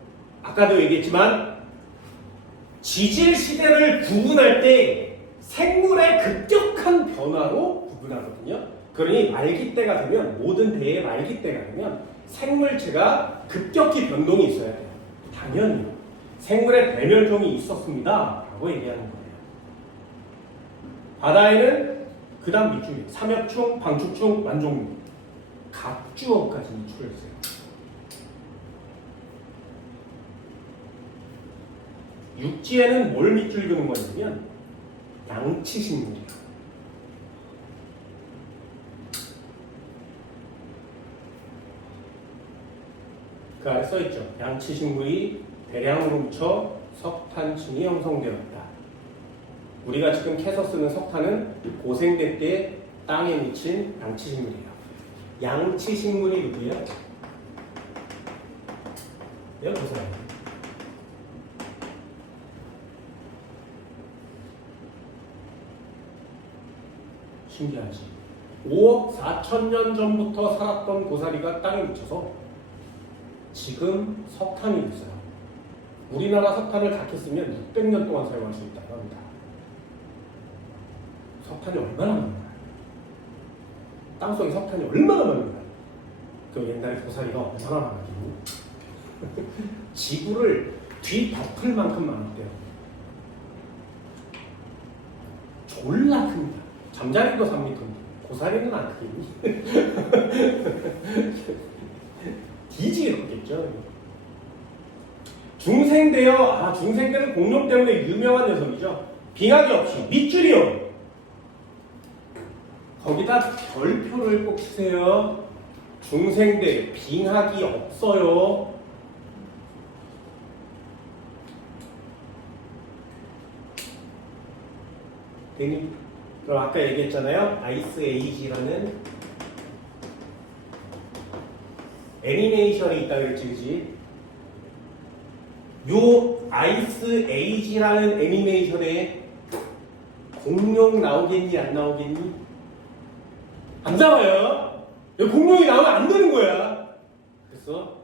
아까도 얘기했지만 지질 시대를 구분할 때 생물의 급격한 변화로 구분하거든요. 그러니 말기 때가 되면 모든 대의 말기 때가 되면 생물체가 급격히 변동이 있어야 돼요. 당연히 생물의 대멸종이 있었습니다 라고 얘기하는 거예요. 바다에는 그 다음 밑줄이 삼엽충, 방축충, 완종류 각주어까지 밑줄했어요. 육지에는 뭘 밑줄 그는 거냐면 양치식물이에요. 그 아래 써있죠. 양치식물이 대량으로 뭉쳐 석탄층이 형성되었다. 우리가 지금 캐서 쓰는 석탄은 고생대 때 땅에 묻힌 양치식물이에요. 양치식물이 누구예요? 여기 보세요. 신기하지? 5억 4천 년 전부터 살았던 고사리가 땅에 묻혀서 지금 석탄이 됐어요. 우리나라 석탄을 다 캤으면 600년 동안 사용할 수 있다고 합니다. 석탄이 얼마나 많나요? 땅속에 석탄이 얼마나 많나요? 그 옛날에 고사리가 얼마나 많았겠니? 지구를 뒤덮을 만큼 많았대요. 졸라 큽니다. 잠자리도 3m인데 고사리는 안 크겠니? 뒤지게 컸겠죠. 중생대요. 중생대는 공룡 때문에 유명한 녀석이죠. 빙하기 없이 밑줄이요. 거기다 별표를 꼭 치세요. 중생대 빙하기 없어요. 되니? 그럼 아까 얘기했잖아요. 아이스 에이지라는 애니메이션이 있다 그랬지, 그지? 요 아이스 에이지라는 애니메이션에 공룡 나오겠니, 안 나오겠니? 안 나와요. 공룡이 나오면 안 되는 거야. 그래서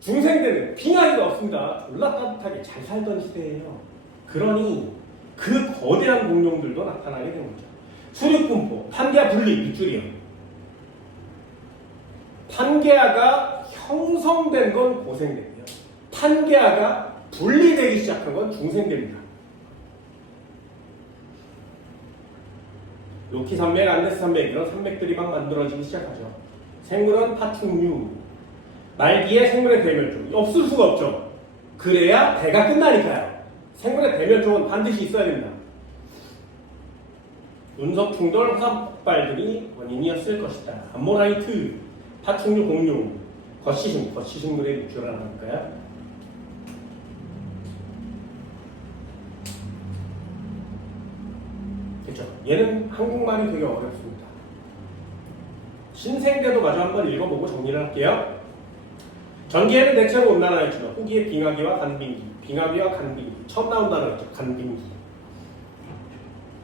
중생대는 빙하기가 없습니다. 졸라 따뜻하게 잘 살던 시대예요. 그러니 그 거대한 공룡들도 나타나게 된 거죠. 수륙분포, 판게아 분리 밑줄이요. 판게아가 형성된 건 고생대고요. 판게아가 분리되기 시작한 건 중생대입니다. 로키 산맥, 안데스 산맥 이런 산맥들이 막 만들어지기 시작하죠. 생물은 파충류. 말기에 생물의 대멸종 없을 수가 없죠. 그래야 대가 끝나니까요. 생물의 대멸종은 반드시 있어야 됩니다. 운석 충돌, 화산 폭발들이 원인이었을 것이다. 암모나이트, 파충류 공룡, 거시식물의 밑줄을 하나 볼까요? 그렇죠. 얘는 한국말이 되게 어렵습니다. 신생대도 마저 한번 읽어보고 정리를 할게요. 전기에는 대체로 온난화였지만 후기에 빙하기와 간빙기, 빙하기와 간빙기 처음 나온 단어였죠. 간빙기,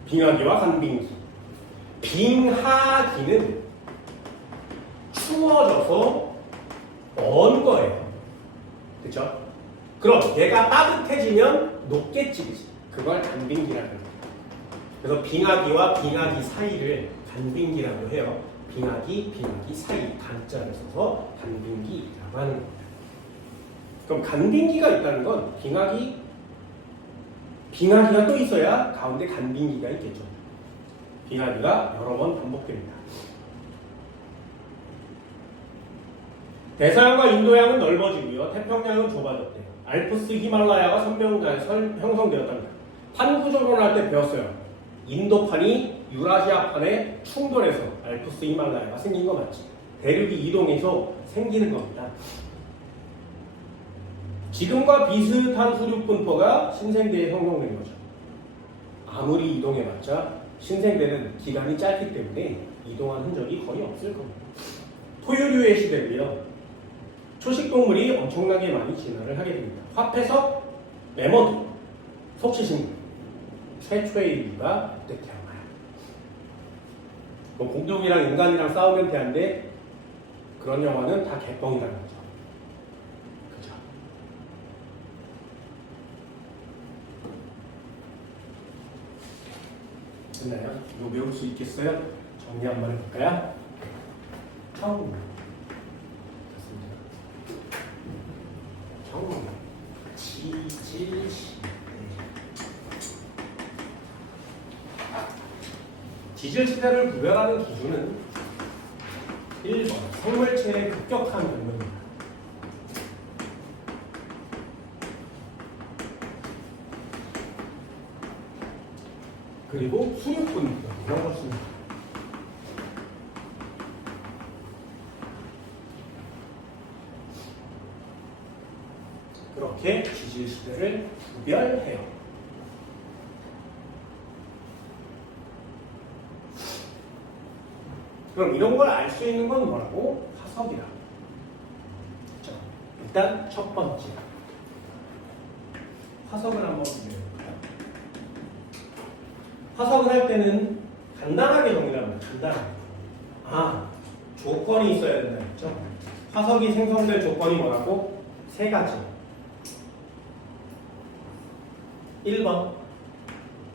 빙하기와 간빙기. 빙하기는 추워져서 먼 거예요. 그렇죠? 그럼 얘가 따뜻해지면 녹겠지. 그걸 간빙기라고 합니다. 그래서 빙하기와 빙하기 사이를 간빙기라고 해요. 빙하기 사이 간자를 써서 간빙기라고 하는 겁니다. 그럼 간빙기가 있다는 건 빙하기가 또 있어야 가운데 간빙기가 있겠죠. 빙하기가 여러 번 반복됩니다. 대서양과 인도양은 넓어지고요. 태평양은 좁아졌대요. 알프스 히말라야가 형성되었답니다. 판 구조론을 할 때 배웠어요. 인도판이 유라시아판에 충돌해서 알프스 히말라야가 생긴 거 맞지? 대륙이 이동해서 생기는 겁니다. 지금과 비슷한 수륙 분포가 신생대에 형성된 거죠. 아무리 이동해봤자 신생대는 기간이 짧기 때문에 이동한 흔적이 거의 없을 겁니다. 포유류의 시대고요. 초식동물이 엄청나게 많이 진화를 하게 됩니다. 화폐석, 매머드, 속시sinh 최초의 인류가 그때 태어나요. 뭐 공룡이랑 인간이랑 싸우면 되는데 그런 영화는 다 개뻥이라는 거죠. 그죠? 됐나요? 이거 외울 수 있겠어요? 정리 한번 해볼까요? 처음 지질시대. 지질시대를 구별하는 기준은 1번 생물체의 급격한 변동입니다. 그리고 수륙분 이런 걸 씁니다. 그렇게 지질시대를 구별해요. 그럼 이런 걸 알 수 있는 건 뭐라고? 화석이라. 그렇죠? 일단 첫 번째 화석을 한번 보여볼까요? 화석을 할 때는 간단하게 정리합니다. 간단하게. 조건이 있어야 된다 했죠? 화석이 생성될 조건이 뭐라고? 세 가지. 1번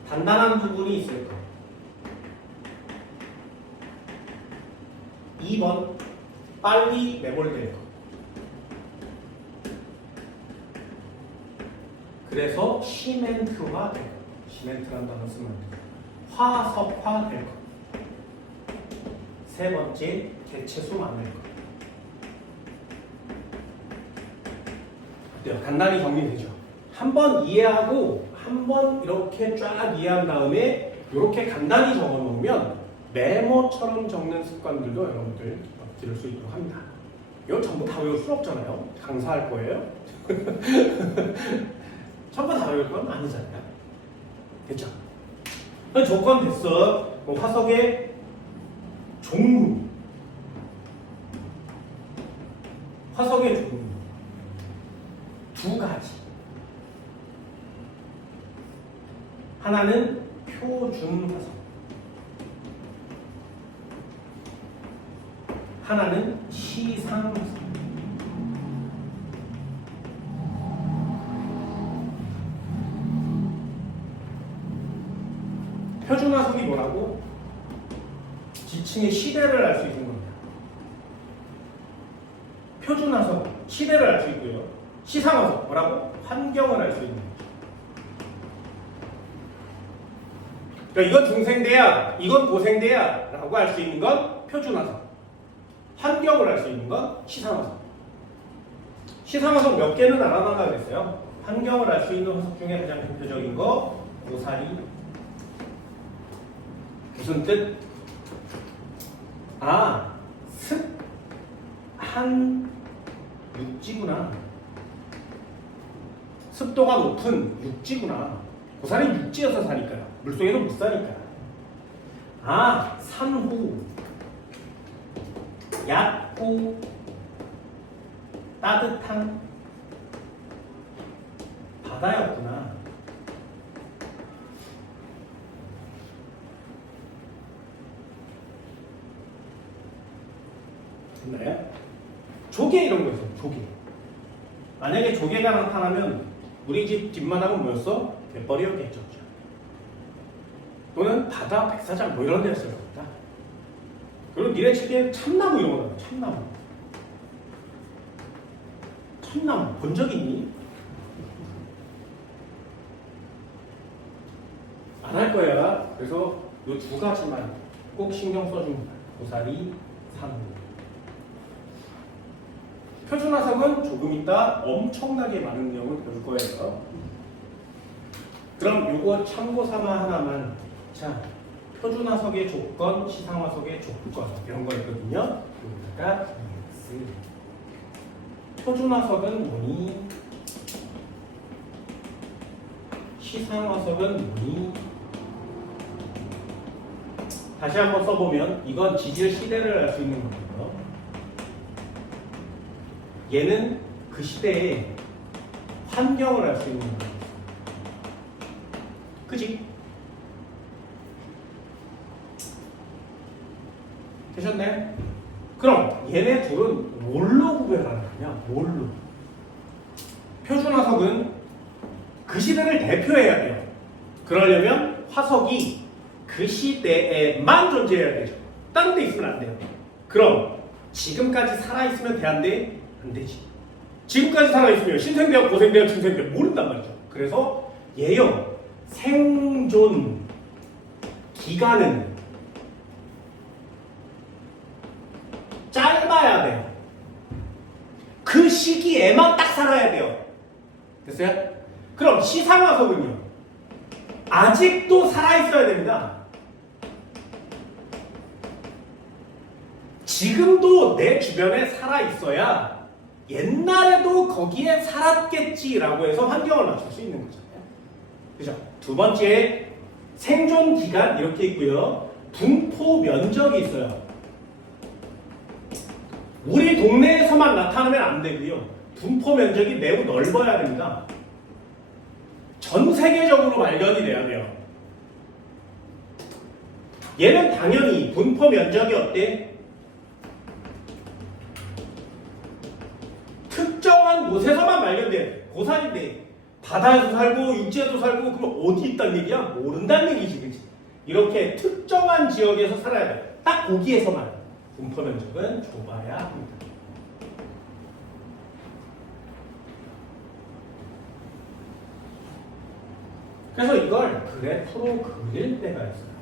단단한 부분이 있을 것. 2번 빨리 매몰될 것. 그래서 시멘트화 될 것. 시멘트라는 단어 쓰면 안 돼요. 화석화 될 것. 세 번째 개체수 많을 것. 네, 간단히 정리되죠. 한번 이해하고 한번 이렇게 쫙 이해한 다음에 이렇게 간단히 적어 놓으면 메모처럼 적는 습관들도 여러분들 기를 수 있도록 합니다. 이거 전부 다 외울 수 없잖아요. 강사할 거예요. 전부 다 외울 건 아니잖아요. 됐죠? 조건 됐어. 뭐 화석의 종류, 화석의 종류 두 가지. 하나는 표준 화석, 하나는 시상 화석. 표준 화석이 뭐라고? 지층의 시대를 알 수 있는 겁니다. 표준 화석, 시대를 알 수 있고요. 시상 화석, 뭐라고? 환경을 알 수 있는 거죠. 그러니까 이건 중생대야, 이건 고생대야 라고 할 수 있는 건 표준 화석. 환경을 알 수 있는 건 시상 화석. 시상 화석 몇 개는 알아놔야 그랬어요. 환경을 알 수 있는 화석 중에 가장 대표적인 거 고사리. 무슨 뜻? 습한 육지구나. 습도가 높은 육지구나. 고사리 육지여서 사니까요. 물속에서 못 사니까. 산호, 얕고 따뜻한 바다였구나. 됐나요? 조개 이런 거 있어요. 조개. 만약에 조개가 나타나면 우리 집 뒷마당은 뭐였어? 갯벌이었겠죠. 또는 바다, 백사장 뭐 이런 데였을 겁니다. 그리고 니네 책에 참나무 이런 거 나와요. 참나무. 참나무 본 적 있니? 안 할 거야. 그래서 이 두 가지만 꼭 신경 써줍니다. 고사리, 산호. 표준화석은 조금 이따 엄청나게 많은 내용을 배울 거예요. 그럼 요거 참고 삼아 하나만. 자, 표준화석의 조건, 시상화석의 조건 이런 거 있거든요. 여기다가 표준화석은 뭐니? 시상화석은 뭐니? 다시 한번 써보면 이건 지질 시대를 알 수 있는 거고요. 얘는 그 시대의 환경을 알 수 있는 거예요. 그지? 되셨나요? 그럼 얘네 둘은 뭘로 구별하는 거냐? 뭘로? 표준화석은 그 시대를 대표해야 돼요. 그러려면 화석이 그 시대에만 존재해야 되죠. 다른 데 있으면 안 돼요. 그럼 지금까지 살아있으면 돼? 안 돼? 안 되지. 지금까지 살아있으면 신생대학, 고생대학, 중생대학 모른단 말이죠. 그래서 얘요 생존 기간은 짧아야 돼요. 그 시기에만 딱 살아야 돼요. 됐어요? 그럼 시상화석은요? 아직도 살아있어야 됩니다. 지금도 내 주변에 살아있어야 옛날에도 거기에 살았겠지라고 해서 환경을 맞출 수 있는 거잖아요. 그죠? 두 번째, 생존 기간 이렇게 있고요. 분포 면적이 있어요. 우리 동네에서만 나타나면 안 되고요. 분포 면적이 매우 넓어야 됩니다. 전 세계적으로 발견이 돼야 돼요. 얘는 당연히 분포 면적이 어때? 특정한 곳에서만 발견돼. 고산인데 바다에서 살고 육지에도 살고 그럼 어디 있다는 얘기야? 모른다는 얘기지, 그치? 이렇게 특정한 지역에서 살아야 돼. 딱 거기에서만 분포 면적은 좁아야 합니다. 그래서 이걸 그래프로 그릴 때가 있어요.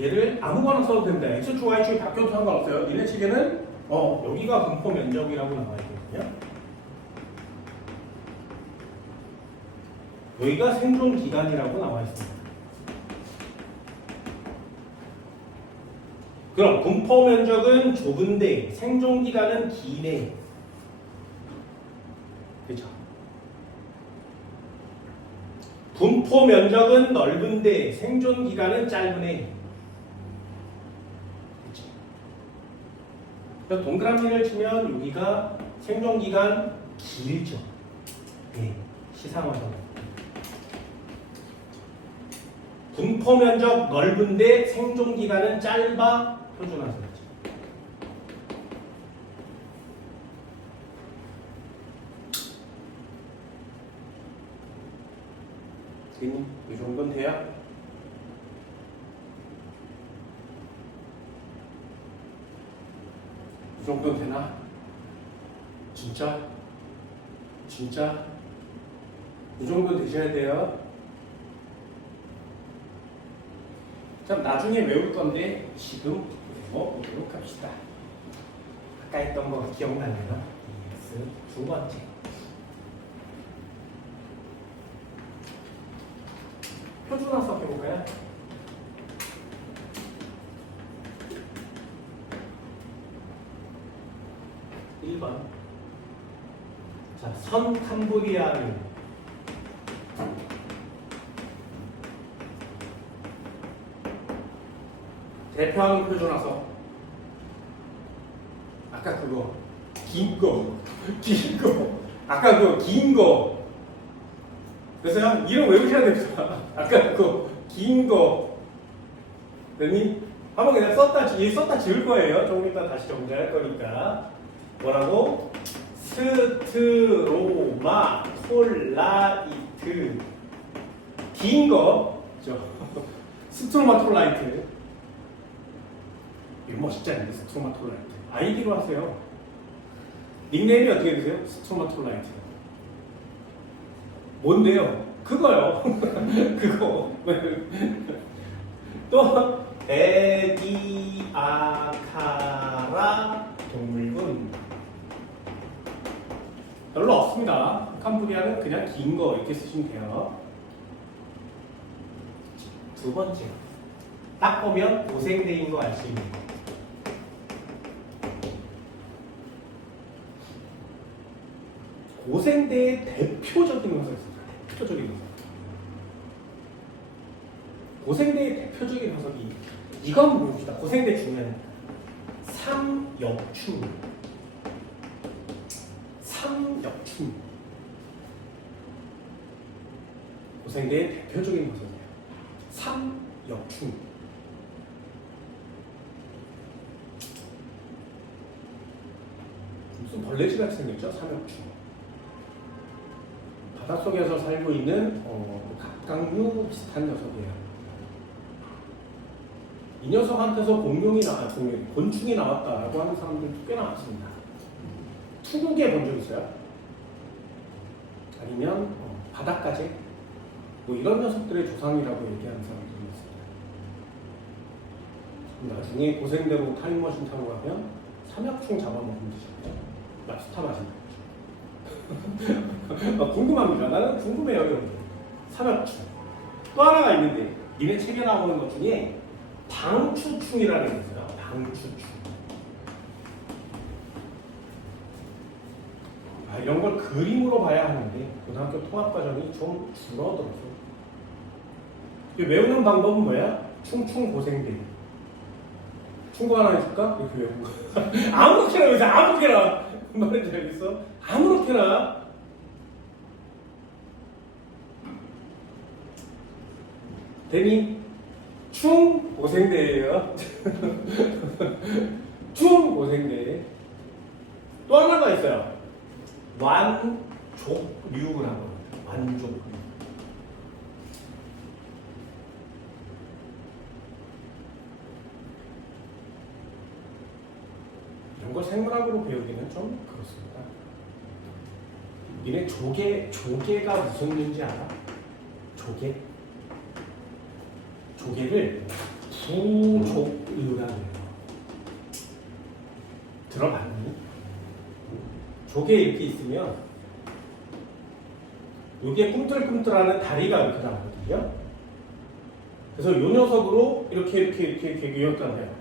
얘를 아무거나 써도 됩니다. X축, Y축이 바뀌어도 상관없어요. 니네 측에는 여기가 분포 면적이라고 나와 있거든요. 여기가 생존 기간이라고 나와 있습니다. 그럼 분포 면적은 좁은데 생존 기간은 기네. 그죠? 분포 면적은 넓은데 생존 기간은 짧으네. 그죠? 동그라미를 치면 여기가 생존 기간 길죠. 네, 시상화석. 분포 면적 넓은데 생존 기간은 짧아. 표준화석이죠. 이 정도는 돼야? 이 정도는 되나? 진짜? 진짜? 이 정도 되셔야 돼요. 자, 나중에 외울 건데 지금 보도록 합시다. 아까 했던 거 기억나네요. 두 번째. 표준화석 해볼까요? 1번. 자, 선 캄보디아를 대표하는 표준화석. 아까 그거 긴 거. 아까 그거 긴 거. 그래서 이름 외우셔야 됩니다. 아까 그거 긴 거. 그러니 한번 그냥 썼다 지울 거예요. 조금 이따 다시 정리할 거니까. 뭐라고? 스트로마톨라이트. 긴 거. 스트로마톨라이트. 이거 멋있지 않은데, 스트로마톨라이트. 아이디로 하세요. 닉네임이 어떻게 되세요? 스트로마톨라이트. 뭔데요? 그거요. 그거. 또 에디아카라 동물군. 별로 없습니다. 캄브리아는 그냥 긴 거 이렇게 쓰시면 돼요. 두 번째, 딱 보면 고생대인 거 알 수 있는 거. 고생대의 대표적인 녀석이 있습니다. 대표적인 녀석. 고생대의 대표적인 녀석이 이거 한번 봅시다. 고생대 중요한 삼역충. 삼역충. 고생대의 대표적인 녀석이에요. 삼역충. 무슨 벌레지같이 생겼죠? 삼역충. 바닷속에서 살고 있는 갑각류 비슷한 녀석이에요. 이 녀석한테서 곤충이 나왔다라고 하는 사람들도 꽤나 많습니다. 투구개 본 적 있어요? 아니면 바닷가재? 뭐 이런 녀석들의 조상이라고 얘기하는 사람들이 있습니다. 나중에 고생대로 타임머신 타고 가면 삼역충 잡아먹는 짓이죠. 랍스타 마신다. 궁금합니다. 나는 궁금해요, 여러분. 삼역충. 또 하나가 있는데, 니네 책에 나오는 것 중에 방추충이라는 게 있어요. 방추충. 이런 걸 그림으로 봐야 하는데, 고등학교 통합과정이 좀 줄어들어서. 외우는 방법은 뭐야? 충충고생대. 충고 하나 해줄까? 이렇게 외우고. 아무렇게나 외우자, 아무렇게나. 말인지 알겠어? 아무렇게나. 되니? 충고생대예요. 충고생대. 또 하나가 있어요. 완족류라고 합니다. 완족류. 이런 걸 생물학으로 배우기는 좀 그렇습니다. 니네 조개가 무슨 류인지 알아? 조개? 조개를 부족류라고 해요. 들어봤니? 조개 이렇게 있으면 여기에 꿈틀꿈틀하는 다리가 이렇게 나오거든요. 그래서 이 녀석으로 이렇게 유역하네요.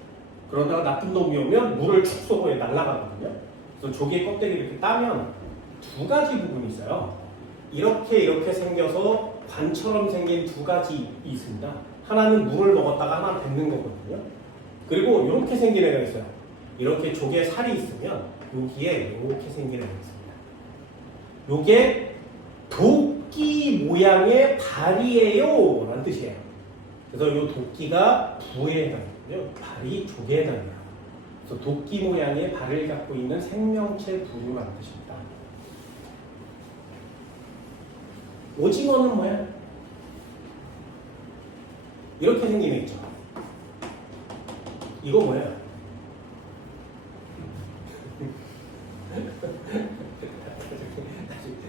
그러다가 나쁜 놈이 오면 물을 축 쏘고 날아가거든요. 그래서 조개 껍데기를 이렇게 따면 두 가지 부분이 있어요. 이렇게 생겨서 관처럼 생긴 두 가지 있습니다. 하나는 물을 먹었다가 하나 뱉는 거거든요. 그리고 이렇게 생긴 애가 있어요. 이렇게 조개 살이 있으면 여기에 이렇게 생긴 애가 있습니다. 요게 도끼 모양의 발이에요 라는 뜻이에요. 그래서 이 도끼가 부에 해당하고요. 발이 조개에 해당해요. 그래서 도끼 모양의 발을 갖고 있는 생명체 부류라는 뜻입니다. 오징어는 뭐야? 이렇게 생긴 애 있죠. 이거 뭐야?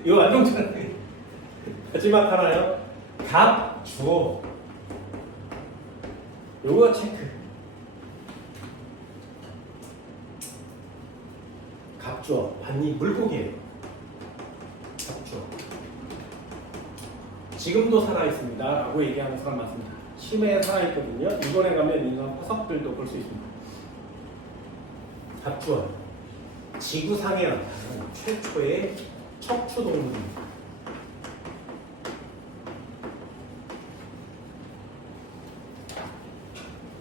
이거 완전 잘하네. 마지막 하나요. 갑주어. 요거 체크. 갑주어. 반니 물고기예요. 갑주어. 지금도 살아있습니다 라고 얘기하는 사람 많습니다. 심해에 살아있거든요. 일본에 가면 인간 화석들도 볼 수 있습니다. 갑주어. 지구상에 나타난 최초의 척추동물입니다.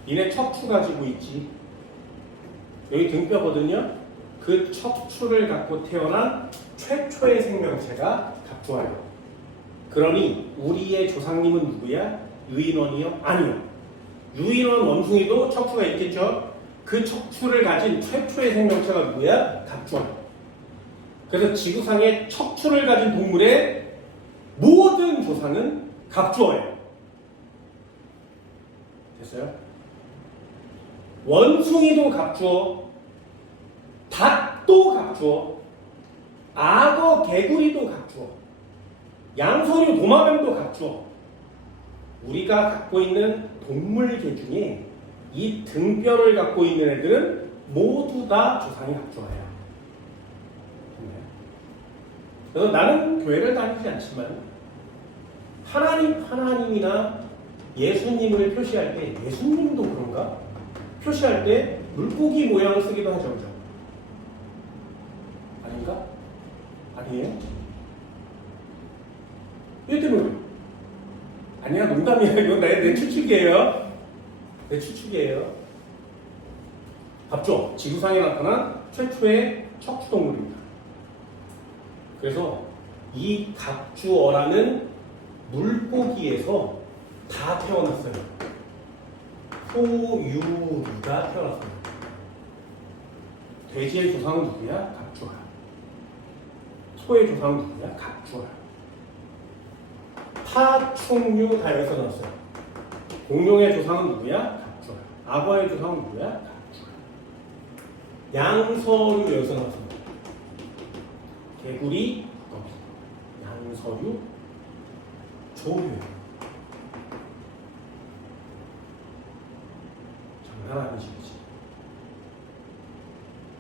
니네 척추 가지고 있지. 여기 등뼈거든요. 그 척추를 갖고 태어난 최초의 생명체가 갑주어예요. 그러니 우리의 조상님은 누구야? 유인원이요? 아니요. 유인원 원숭이도 척추가 있겠죠? 그 척추를 가진 최초의 생명체가 누구야? 갑주어예요. 그래서 지구상에 척추를 가진 동물의 모든 조상은 갑주어예요. 됐어요? 원숭이도 갑주어, 닭도 갑주어, 악어, 개구리도 갑주어, 양서류, 도마뱀도 갑주어. 우리가 갖고 있는 동물계 중에 이 등뼈를 갖고 있는 애들은 모두 다 조상이 각주화예요. 그래서 나는 교회를 다니지 않지만 하나님이나 예수님을 표시할 때, 예수님도 그런가? 표시할 때 물고기 모양을 쓰기도 하죠. 그죠? 아닌가? 아니에요? 왜 때문에? 아니야, 농담이야. 이건 내 추측이에요. 내 추측이에요. 갑죠? 지구상에 나타난 최초의 척추동물입니다. 그래서 이 각주어라는 물고기에서 다 태어났어요. 포유류가 태어났어요. 돼지의 조상은 누구야? 각주아. 소의 조상은 누구야? 각주아. 파충류 다 여기서 나왔어요. 공룡의 조상은 누구야? 각주아. 악어의 조상은 누구야? 각주아. 양서류 여기서 나왔습니다. 개구리, 거기. 양서류, 조류예요. 장난 아니지, 그치?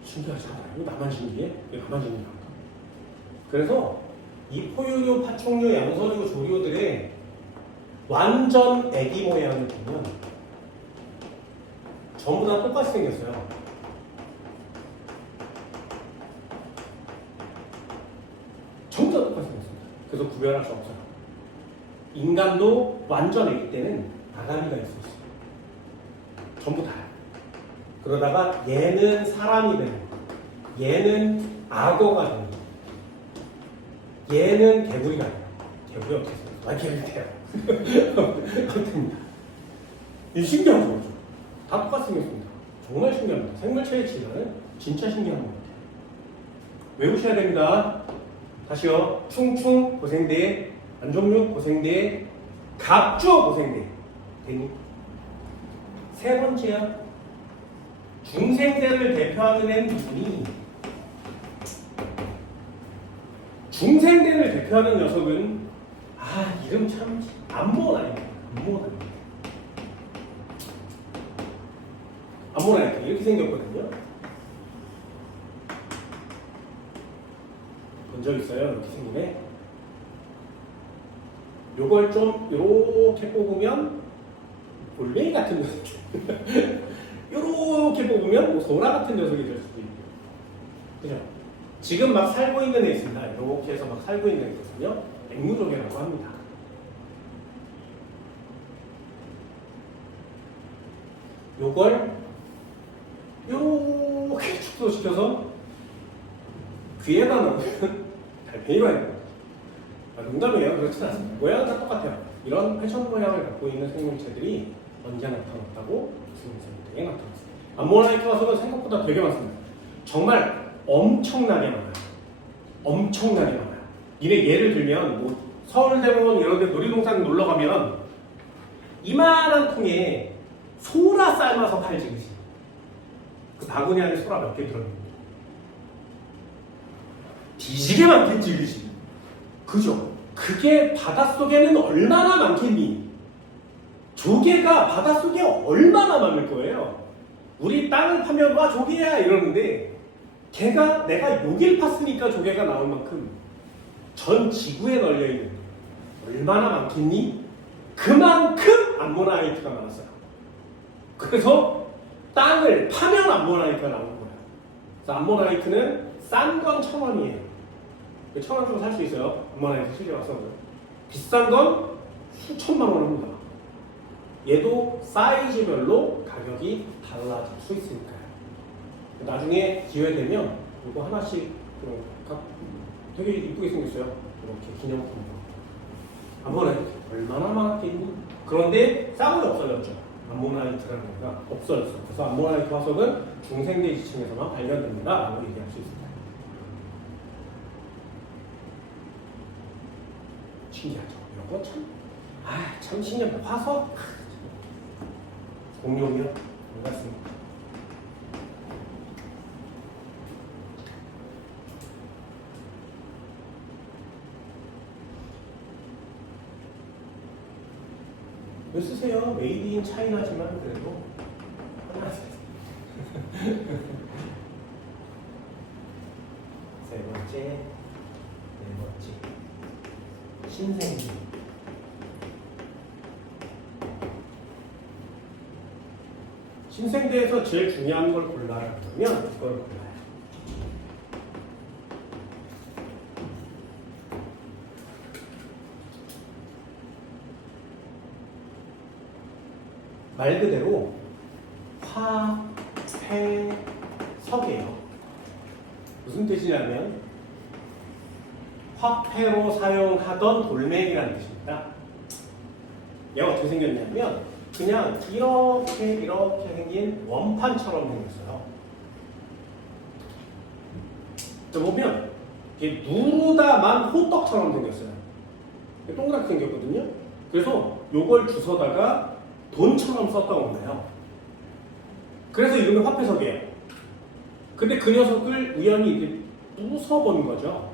신기하지 않아요? 이거 나만 신기해? 이거 나만 신기한가? 그래서 이 포유류, 파충류, 양서류, 조류들의 완전 애기 모양을 보면 전부 다 똑같이 생겼어요. 전부 다 똑같이 생겼습니다. 그래서 구별할 수 없어요. 인간도 완전 애기 때는 아가미가 있었어요. 전부 다요. 그러다가 얘는 사람이 되는 거예요. 얘는 악어가 되는 거예요. 얘는 개구리가 돼요. 개구리 어떻게 생겼어요? 아, 개구리 돼요. 아무튼 이 신기한 거죠. 다 똑같이 생겼습니다. 정말 신기합니다. 생물체의 진화는 진짜 신기한 것 같아요. 외우셔야 됩니다. 다시요. 충충 고생대, 안종육 고생대, 갑주 고생대. 됐니? 세 번째야. 중생대를 대표하는 애는 누구니? 중생대를 대표하는 녀석은 이름 참 암모나이트. 암모나이트 이렇게 생겼거든요. 본 적 있어요? 이렇게 생긴 애. 요걸 좀 요렇게 뽑으면 골뱅이 같은 녀석. 요렇게 뽑으면 뭐 소라 같은 녀석이 될 수도 있고. 그죠? 지금 막 살고 있는 애 있습니다. 이렇게 해서 막 살고 있는 애거든요. 앵무족이라고 합니다. 요걸 요렇게 축소시켜서 귀에다 넣으면 달팽이가 있는 거예요. 농담이에요. 그렇진 않습니다. 모양은 다 똑같아요. 이런 패션 모양을 갖고 있는 생물체들이 언제 나타났다고? 중생대에 나타났습니다. 암모나이트 화석은 생각보다 되게 많습니다. 정말 엄청나게 많아요. 엄청나게 많아요. 예를 들면 뭐 서울대공원 이런 데 놀이동산 놀러 가면 이만한 통에 소라 삶아서 팔지, 그치? 그 바구니 안에 소라 몇 개 들어있는데 뒤지게 많겠지, 그치? 그죠? 그게 바닷속에는 얼마나 많겠니? 조개가 바닷속에 얼마나 많을 거예요. 우리 땅을 파면 와 조개야 이러는데 걔가 내가 여길 팠으니까 조개가 나올 만큼 전 지구에 널려있는 얼마나 많겠니? 그만큼 암모나이트가 많았어요. 그래서 땅을 파면 암모나이트가 나오는 거예요. 그래서 암모나이트는 싼 건 1,000원이에요. 1,000원 주고 살 수 있어요. 암모나이트 시리에 와서. 비싼 건 수천만 원 합니다. 얘도 사이즈별로 가격이 달라질 수 있으니까요. 나중에 기회 되면 이거 하나씩 되게 이쁘게 생겼어요. 이렇게 기념품으로. 암모나이트 얼마나 많았겠니? 그런데 싹은 없어졌죠. 암모나이트라는 거가 없어졌어요. 그래서 암모나이트 화석은 중생대 지층에서만 발견됩니다. 라고 얘기할 수 있습니다. 신기하죠. 이런 거 참 신기합니다. 화석? 공룡이요? 반갑습니다. 왜 쓰세요? 메이드 인 차이나지만 그래도 세 번째, 네 번째. 신생지. 신생대에서 제일 중요한 걸 골라라 그러면 이걸 골라요. 말 그대로 화폐석이에요. 무슨 뜻이냐면 화폐로 사용하던 돌멩이라는 뜻입니다. 얘가 어떻게 생겼냐면 그냥 이렇게 생긴 원판처럼 생겼어요. 보면 이게 누르다만 호떡처럼 생겼어요. 동그랗게 생겼거든요. 그래서 요걸 주워다가 돈처럼 썼던 거예요. 그래서 이름이 화폐석이에요. 근데 그 녀석을 우연히 이제 부숴본 거죠.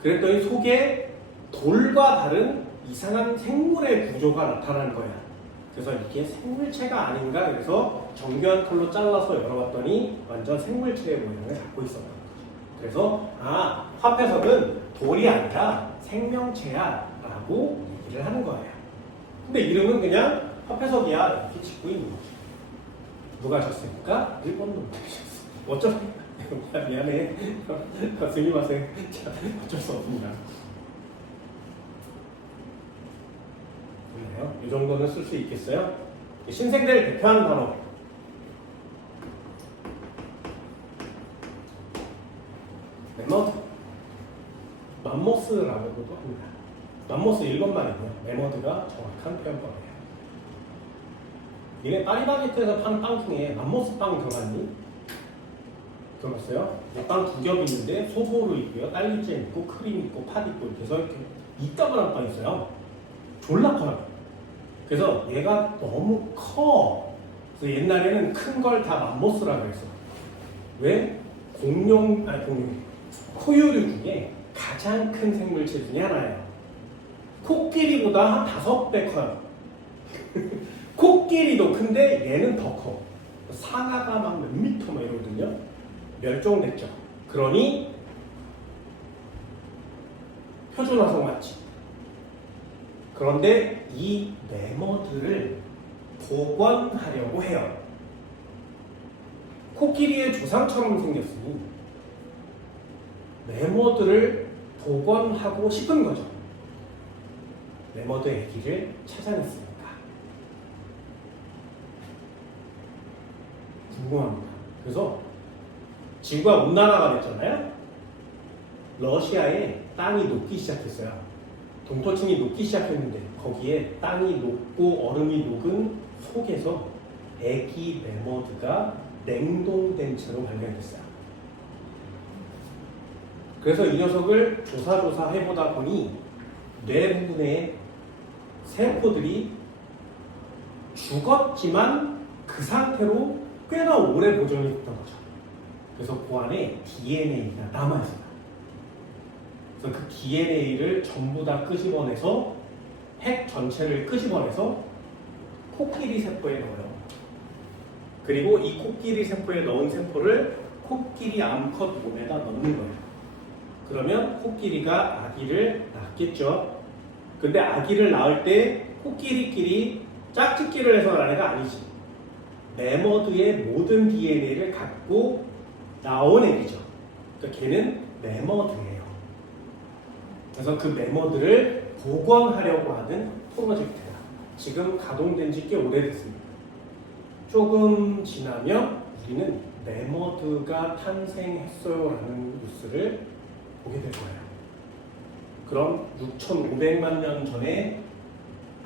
그랬더니 속에 돌과 다른 이상한 생물의 구조가 나타나는 거야. 그래서 이게 생물체가 아닌가. 그래서 정교한 칼로 잘라서 열어봤더니 완전 생물체의 모양을 갖고 있었던 거죠. 그래서 화폐석은 돌이 아니라 생명체야 라고 얘기를 하는 거예요. 근데 이름은 그냥 화폐석이야 이렇게 짓고 있는 거죠. 누가 졌습니까? 일본 놈들이셨어. 어쩌 미안해. 스미마셍. 어쩔 수 없습니다. 그래요? 이 정도는 쓸 수 있겠어요? 신생대를 대표하는 단어. 메머드. 맘모스라고도 합니다. 맘모스 일본말이고요. 메머드가 정확한 표현법이에요. 얘네 파리바게트에서 파는 빵 중에 맘모스 빵 들어갔니? 들어봤어요? 빵 두 겹 있는데 소보루 있고요, 딸기잼 있고, 크림 있고, 팥 있고 이렇게 해서 이렇게 이따만한 빵 있어요. 졸라 커요. 그래서 얘가 너무 커. 그래서 옛날에는 큰 걸 다 맘모스라고 했어. 왜? 포유류 중에 가장 큰 생물체 중에 하나예요. 코끼리보다 한 5배 커요. 코끼리도 큰데 얘는 더 커. 상아가 막 몇 미터 막 이러거든요. 멸종됐죠. 그러니 표준화석 맞지. 그런데 이 메머드를 복원하려고 해요. 코끼리의 조상처럼 생겼으니 메머드를 복원하고 싶은 거죠. 메머드 애기를 찾아냈으니까. 궁금합니다. 그래서 지구가 온난화가 됐잖아요. 러시아에 땅이 녹기 시작했어요. 동토층이 녹기 시작했는데 거기에 땅이 녹고 얼음이 녹은 속에서 애기 메머드가 냉동된 채로 발견됐어요. 그래서 이 녀석을 조사해보다 보니 뇌 부분에 세포들이 죽었지만 그 상태로 꽤나 오래 보존이 됐던 거죠. 그래서 그 안에 DNA가 남아있어요. 그래서 그 DNA를 전부 다 끄집어내서 핵 전체를 끄집어내서 코끼리 세포에 넣어요. 그리고 이 코끼리 세포에 넣은 세포를 코끼리 암컷 몸에다 넣는 거예요. 그러면 코끼리가 아기를 낳겠죠. 근데 아기를 낳을 때 코끼리끼리 짝짓기를 해서 낳은 애가 아니지. 메머드의 모든 DNA를 갖고 나온 애기죠. 그러니까 걔는 메머드예요. 그래서 그 메머드를 복원하려고 하는 프로젝트가 지금 가동된 지 꽤 오래됐습니다. 조금 지나면 우리는 메머드가 탄생했어요라는 뉴스를 보게 될 거예요. 그럼 6,500만 년 전에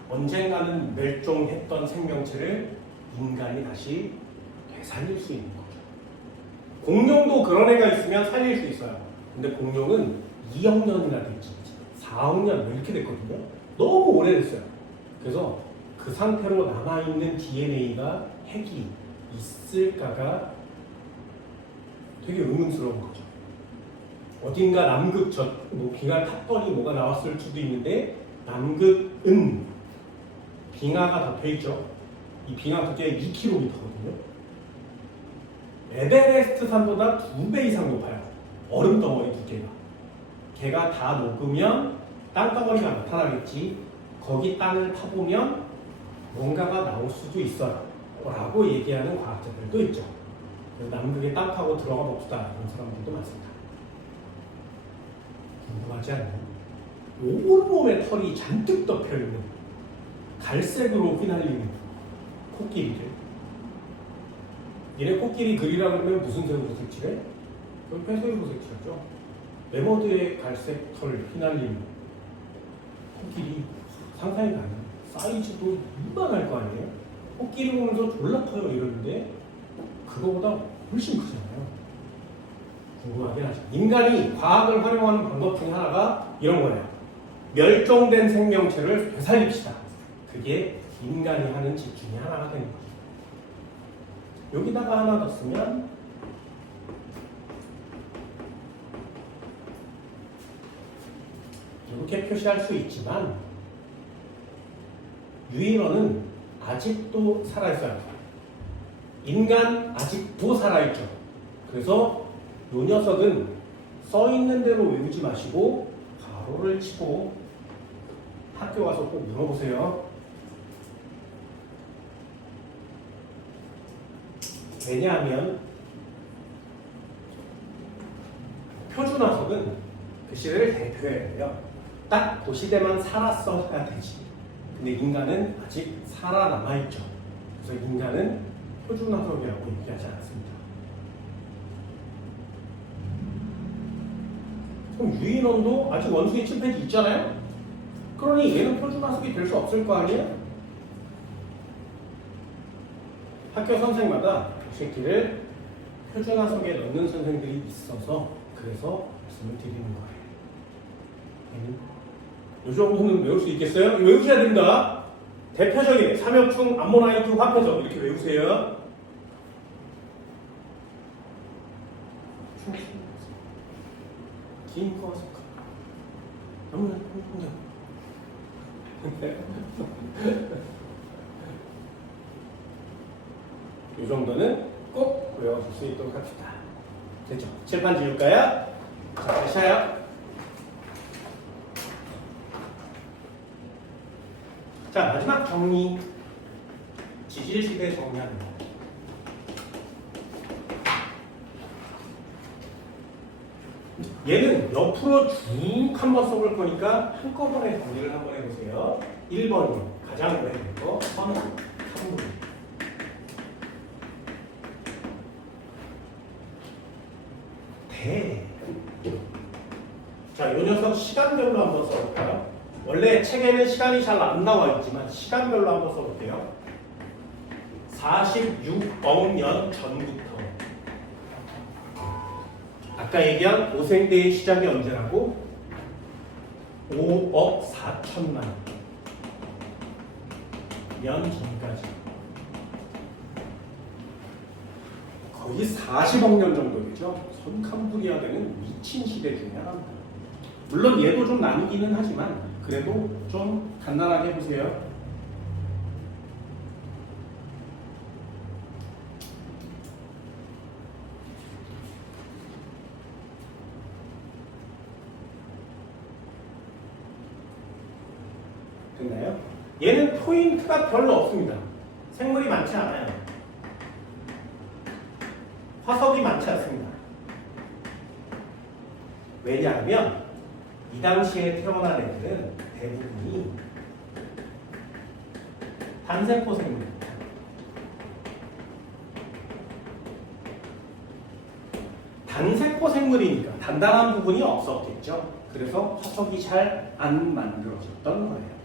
언젠가는 멸종했던 생명체를 인간이 다시 되살릴 수 있는 거죠. 공룡도 그런 애가 있으면 살릴 수 있어요. 근데 공룡은 2억 년이나 됐지, 4억 년 이렇게 됐거든요. 너무 오래됐어요. 그래서 그 상태로 남아있는 DNA가 핵이 있을까가 되게 의문스러운 거죠. 어딘가 남극 빙하 탔더니 뭐가 나왔을 수도 있는데 남극은 빙하가 덮여있죠. 이 빙하 두께가 2km거든요. 에베레스트 산보다 2배 이상 높아요. 얼음 덩어리 두께가. 걔가 다 녹으면 땅덩어리가 나타나겠지. 거기 땅을 파보면 뭔가가 나올 수도 있어요. 라고 얘기하는 과학자들도 있죠. 남극에 땅 파고 들어가 봅시다. 이런 사람들도 많습니다. 궁금하지 않나요? 온몸에 털이 잔뜩 덮여있는 갈색으로 휘날리는 코끼리들. 얘네 코끼리 그리라 그러면 무슨 색으로 색칠해? 그건 회색으로 색칠하죠. 매머드의 갈색 털 휘날리는 코끼리 상상이 가요. 사이즈도 이만할 거 아니에요? 코끼리 보면서 졸라 커요 이러는데 그거보다 훨씬 크잖아요. 궁금하긴 하죠. 인간이 과학을 활용하는 방법 중에 하나가 이런 거예요. 멸종된 생명체를 되살립시다. 그게 인간이 하는 짓 중에 하나가 되는 거죠. 여기다가 하나 더 쓰면 이렇게 표시할 수 있지만 유인원은 아직도 살아있어요. 인간 아직도 살아있죠. 그래서 이 녀석은 써있는 대로 외우지 마시고 가로를 치고 학교 가서 꼭 물어보세요. 왜냐하면 표준화석은 그 시대를 대표해야 돼요. 딱 그 시대만 살았어야 되지. 근데 인간은 아직 살아남아있죠. 그래서 인간은 표준화석이라고 얘기하지 않습니다. 그럼 유인원도 아직 원숭이 침팬지 있잖아요? 그러니 얘는 표준화석이 될 수 없을 거 아니에요? 학교 선생마다 이 새끼를 표준화석에 넣는 선생들이 있어서 그래서 말씀을 드리는 거예요. 이 정도는 외울 수 있겠어요? 외우셔야 됩니다. 대표적인 삼엽충, 암모나이트, 화폐석 이렇게 외우세요. 긴 거 석화. 너무나 이 정도는 꼭 외워줄 수 있도록 합시다. 됐죠? 칠판 지울까요? 자, 샤요. 자, 마지막 정리. 지질시대 정리하는 거. 얘는 옆으로 쭉 한번 써볼 거니까 한꺼번에 정리를 한번 해보세요. 1번 가장 오래 된 거, 선은 3분. 자, 이 녀석 시간별로 한번 써볼까요? 원래 책에는 시간이 잘 안 나와 있지만 시간별로 한번 써볼게요. 46억 년 전부터. 아까 얘기한 고생대의 시작이 언제라고? 5억 4천만 년 전까지. 거의 40억 년 정도 되죠. 선캄브리아대는 미친 시대 중에 하나입니다. 물론 얘도 좀 나뉘기는 하지만 그래도 좀 간단하게 해보세요. 됐나요? 얘는 포인트가 별로 없습니다. 생물이 많지 않아요. 화석이 많지 않습니다. 왜냐하면 이 당시에 태어난 애들은 대부분이 단세포 생물입니다. 단세포 생물이니까 단단한 부분이 없었겠죠. 그래서 화석이 잘 안 만들어졌던 거예요.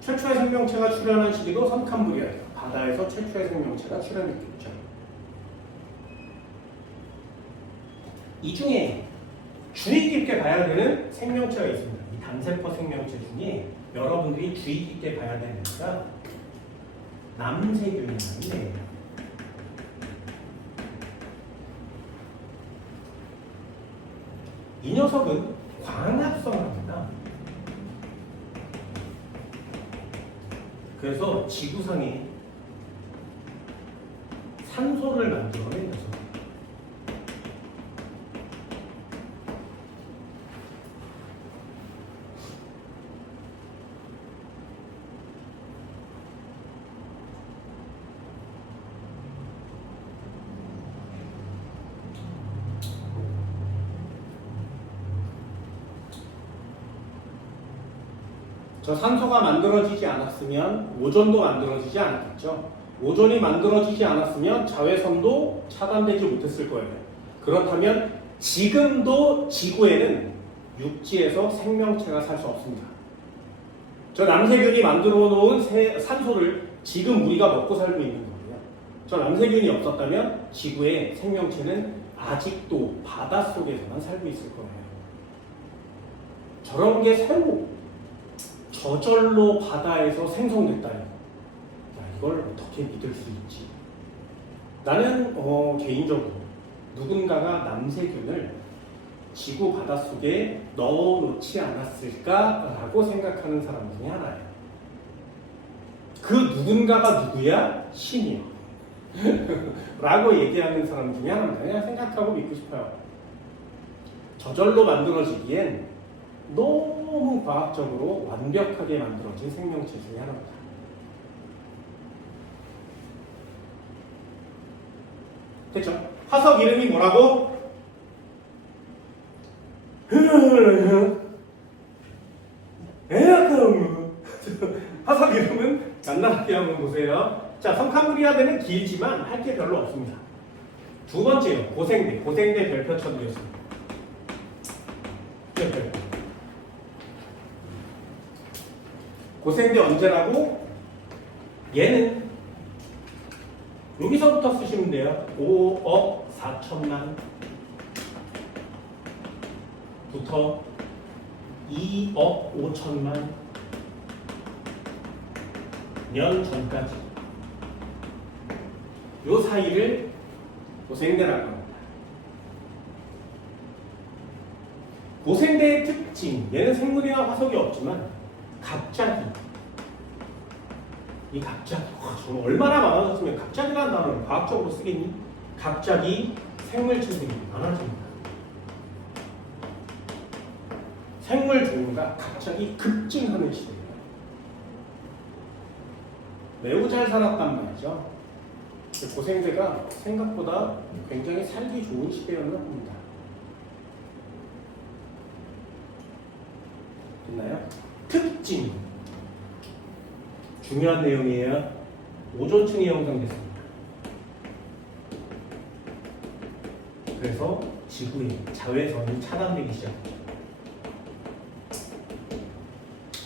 최초의 생명체가 출현한 시기도 선캄브리아예요. 바다에서 최초의 생명체가 출현했겠죠. 이 중에 주의 깊게 봐야 되는 생명체가 있습니다. 이 단세포 생명체 중에 여러분들이 주의 깊게 봐야 되는 거가 남세균이라는 애예요. 이 녀석은 광합성합니다. 그래서 지구상에 산소를 만들어낸 녀석. 저 산소가 만들어지지 않았으면 오존도 만들어지지 않았겠죠. 오존이 만들어지지 않았으면 자외선도 차단되지 못했을 거예요. 그렇다면 지금도 지구에는 육지에서 생명체가 살 수 없습니다. 저 남세균이 만들어 놓은 산소를 지금 우리가 먹고 살고 있는 거예요. 저 남세균이 없었다면 지구의 생명체는 아직도 바닷속에서만 살고 있을 거예요. 저런 게 새로 저절로 바다에서 생성됐다니, 야, 이걸 어떻게 믿을 수 있지? 나는 개인적으로 누군가가 남세균을 지구 바닷속에 넣어놓지 않았을까라고 생각하는 사람 중에 하나예요. 그 누군가가 누구야? 신이요. 라고 얘기하는 사람 중에 하나입니다. 그냥 생각하고 믿고 싶어요. 저절로 만들어지기엔 너무 과학적으로 완벽하게 만들어진 생명체 중에 하나입니다. 됐죠? 화석 이름이 뭐라고? 화석 이름은 간단하게 한번 보세요. 자, 성카브리아대는 길지만 할 게 별로 없습니다. 두 번째요, 고생대. 고생대 별표 쳐드렸습니다. 고생대 언제라고? 얘는 여기서부터 쓰시면 돼요. 5억 4천만 부터 2억 5천만 년 전까지 요 사이를 고생대라고 합니다. 고생대의 특징, 얘는 생물이나 화석이 없지만 갑자기 정말 얼마나 많아졌으면 갑자기라는 단어를 과학적으로 쓰겠니? 갑자기 생물체들이 많아집니다. 생물 종류가 갑자기 급증하는 시대예요. 매우 잘 살았단 말이죠. 고생대가 생각보다 굉장히 살기 좋은 시대였나 봅니다. 됐나요? 특징 중요한 내용이에요. 오존층이 형성됐습니다. 그래서 지구의 자외선이 차단되기 시작했죠.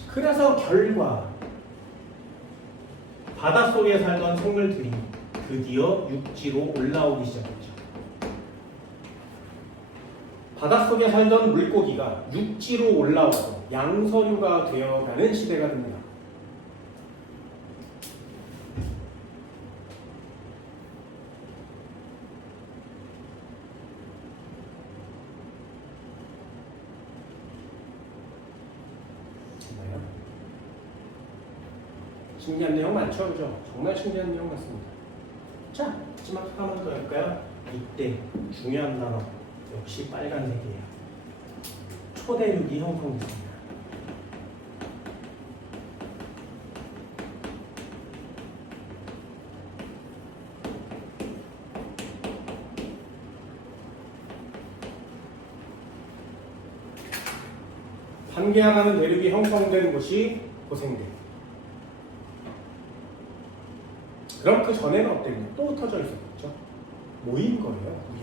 그래서 결과 바닷속에 살던 생물들이 드디어 육지로 올라오기 시작했죠. 바닷속에 살던 물고기가 육지로 올라와서 양서류가 되어가는 시대가 됩니다. 신기한 내용 많죠? 그죠? 정말 신기한 내용 많습니다. 자, 마지막 하나만 더 할까요? 이때 중요한 단어 역시 빨간색이에요. 초대륙이 형성됐습니다. 판게아라는 대륙이 형성된 곳이 고생대. 그럼 그 전에는 어땠냐? 또 흩어져 있었겠죠? 모인 거예요, 그게.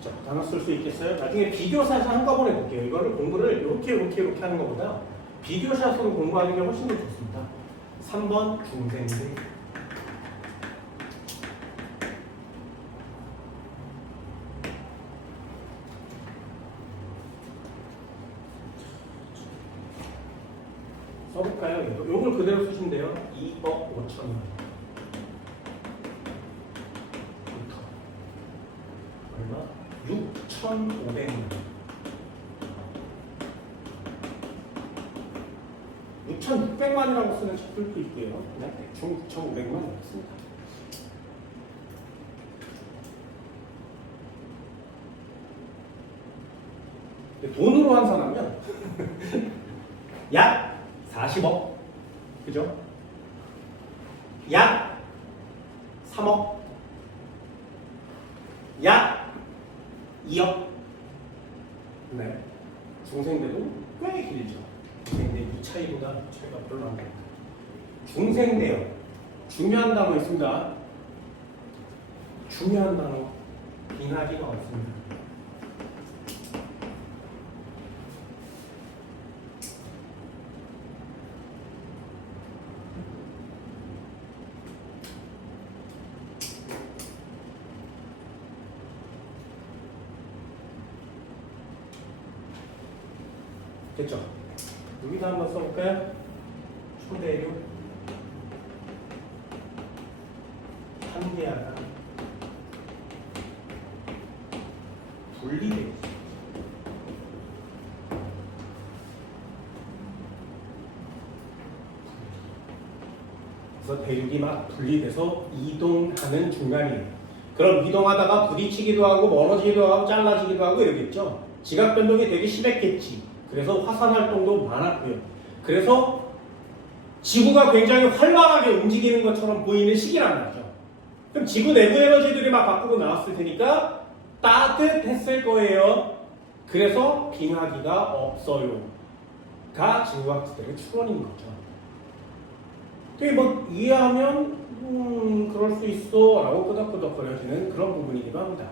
자, 단어 쓸 수 있겠어요? 나중에 비교샷을 한꺼번에 볼게요. 이거를 공부를 이렇게 하는 것보다 비교샷으로 공부하는 게 훨씬 더 좋습니다. 3번 중생대. 써볼까요? 요걸 그대로 쓰시면 돼요. 2억 5천만 부터 얼마? 6,500만. 6,600만이라고 쓰는 책들도 있고요. 그냥 대충 9,500만 있습니다. 돈으로 환산하면 약 40억, 그죠? 약 3억, 약 2억. 네. 중생대도 꽤 길죠. 근데 이 차이보다 차이가 별로 안 됩니다. 중생대요. 중요한 단어 있습니다. 중요한 단어. 빙하기가 없습니다. 됐죠? 여기다 한번 써볼까요? 초대류 한계하다 분리되기. 그래서 대륙이 막 분리돼서 이동하는 중간이에요. 그럼 이동하다가 부딪히기도 하고 멀어지기도 하고 잘라지기도 하고 이러겠죠. 지각 변동이 되게 심했겠지. 그래서 화산 활동도 많았고요. 그래서 지구가 굉장히 활발하게 움직이는 것처럼 보이는 시기란 말이죠. 그럼 지구 내부 에너지들이 막 바꾸고 나왔을 테니까 따뜻했을 거예요. 그래서 빙하기가 없어요가 지구학자들의 추론인 거죠. 되게 뭐 이해하면 그럴 수 있어 라고 끄덕끄덕거려지는 그런 부분이기도 합니다.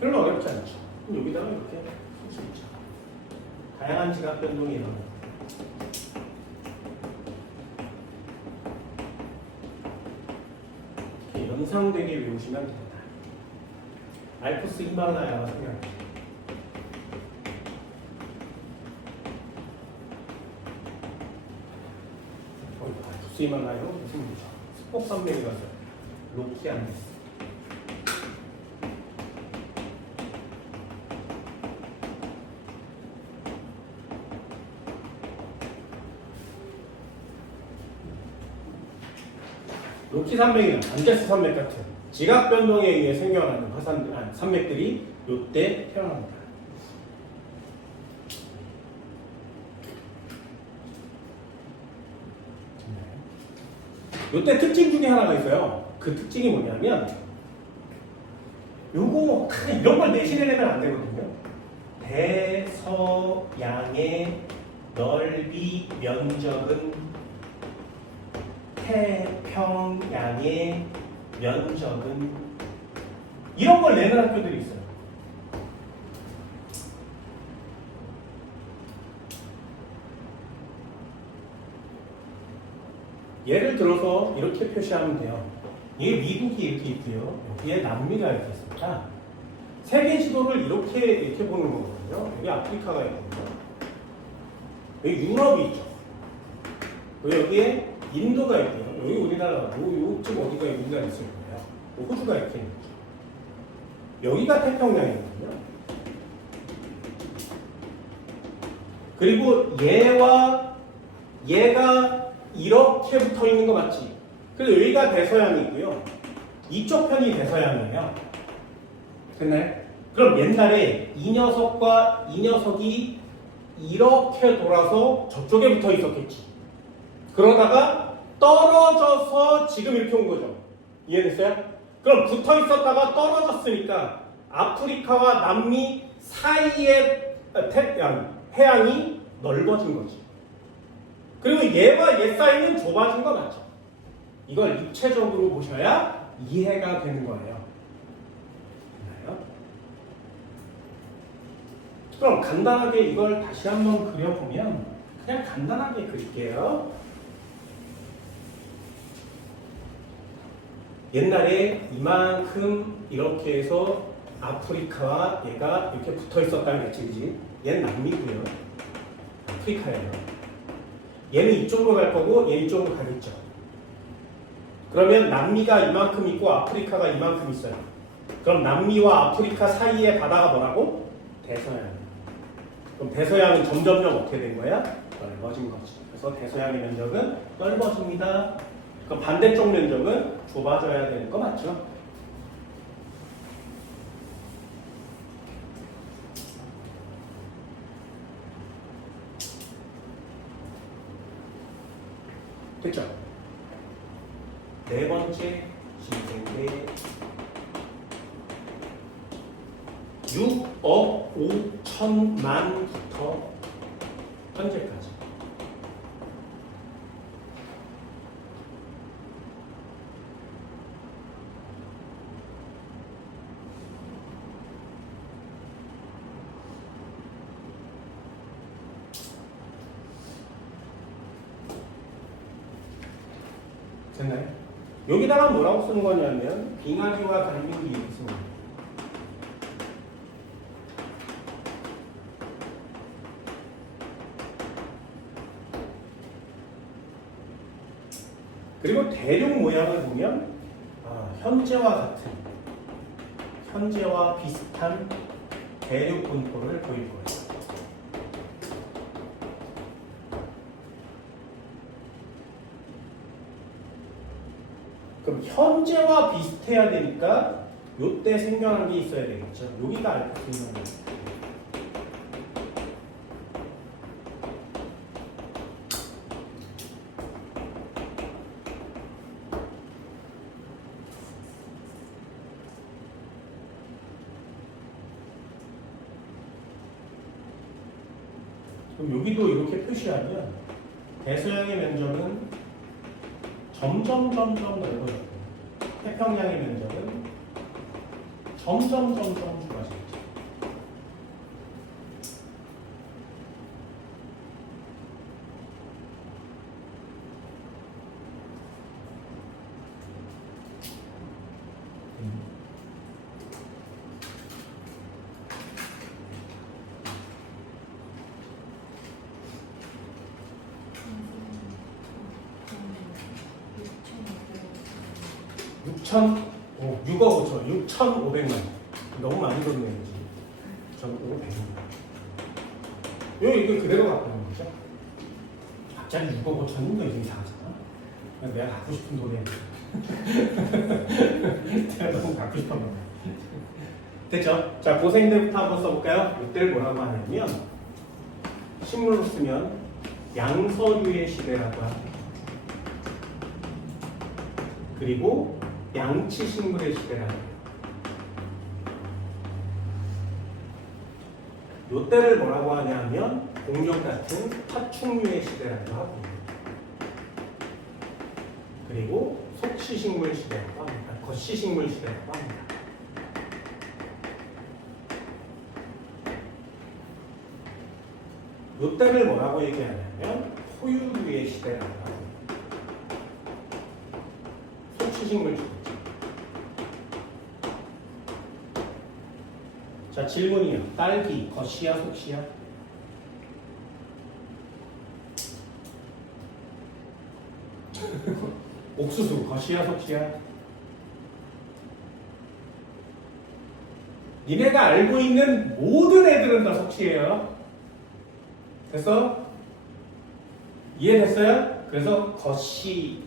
별로 어렵지 않죠. 그럼 여기다가 이렇게 쓸 수 있죠. 다양한 지각 변동이 일어나요. 이렇게 연상되게 외우시면 됩니다. 알프스 히말라야가 생각나요. 알프스 히말라야로 무슨 문제죠? 스폭산맥이 가서 로키안데스. 로키 산맥이나 안데스 산맥 같은 지각 변동에 의해 생겨나는 산맥들이 이때 태어납니다. 이때 특징 중에 하나가 있어요. 그 특징이 뭐냐면 요거 이런 걸 내신에 내면 안 되거든요. 대서양의 넓이 면적은 태평양의 면적은 이런 걸 내는 학교들이 있어요. 예를 들어서 이렇게 표시하면 돼요. 이게 미국이 이렇게 있고요. 여기에 남미가 이렇게 있습니다. 세계 지도를 이렇게 보는 거거든요. 여기 아프리카가 있거든요. 여기 유럽이 있죠. 여기에 인도가 있고요. 여기 우리나라가 요쯤 어디가 우리나라 있을 거예요. 호주가 이렇게 있는 거죠. 여기가 태평양이거든요. 그리고 얘가 이렇게 붙어 있는 거 맞지? 그래서 여기가 대서양이고요. 이쪽 편이 대서양이에요. 됐나요? 그럼 옛날에 이 녀석과 이 녀석이 이렇게 돌아서 저쪽에 붙어 있었겠지. 그러다가 떨어져서 지금 이렇게 온 거죠. 이해됐어요? 그럼 붙어 있었다가 떨어졌으니까 아프리카와 남미 사이의 해양이 넓어진 거지. 그리고 얘와 얘 사이는 좁아진 거 맞죠? 이걸 입체적으로 보셔야 이해가 되는 거예요. 됐나요? 그럼 간단하게 이걸 다시 한번 그려보면 그냥 간단하게 그릴게요. 옛날에 이만큼 이렇게 해서 아프리카와 얘가 이렇게 붙어 있었다는 거지, 그지? 얘는 남미고요. 아프리카예요. 얘는 이쪽으로 갈 거고 얘는 이쪽으로 가겠죠. 그러면 남미가 이만큼 있고 아프리카가 이만큼 있어요. 그럼 남미와 아프리카 사이의 바다가 뭐라고? 대서양. 그럼 대서양은 점점점 어떻게 된 거야? 넓어진 거지. 그래서 대서양의 면적은 넓어집니다. 그럼 반대쪽 면적은 좁아져야 되는 거 맞죠? 됐죠? 네 번째 신생계 6억 5천만부터 현재까지. 됐나요? 여기다가 뭐라고 쓰는 거냐면 빙하기와 갈림기 이렇게 쓰는 거예요. 그리고 대륙 모양을 보면 현재와 비슷한 대륙 분포를 보일 거예요. 그럼 현재와 비슷해야 되니까 요때 생겨난 게 있어야 되겠죠. 여기가 알파 생겨난 거예요. 그럼 여기도 이렇게 표시하면 대서양의 면적은 점점 넓어져요. 태평양의 면적은 점점 좁아지죠. 음. 6억 5천, 6,500만. 너무 많이 걷네요, 지금. 6,500만. 이거 그대로 갖고 있는 거죠? 갑자기 6억 5천이면 이게 이상하잖아. 내가 갖고 싶은 돈이야. 내가 너무 갖고 싶은 돈. 됐죠? 자, 고생들부터 한번 써볼까요? 이때를 뭐라고 하냐면, 식물로 쓰면 양서류의 시대라고 합니다. 그리고 양치식물의 시대라고 해요. 요때를 뭐라고 하냐면 공룡 같은 파충류의 시대라고 하고, 그리고 속시식물 시대라고 합니다. 겉시식물 시대라고 합니다. 요때를 뭐라고 얘기하냐면 포유류의 시대라고 합니다. 속시식물 시대. 자, 질문이요. 딸기, 겉이야, 속이야? 옥수수, 겉이야, 속이야? 니네가 알고 있는 모든 애들은 다 속이에요. 됐어? 이해됐어요? 그래서 겉이,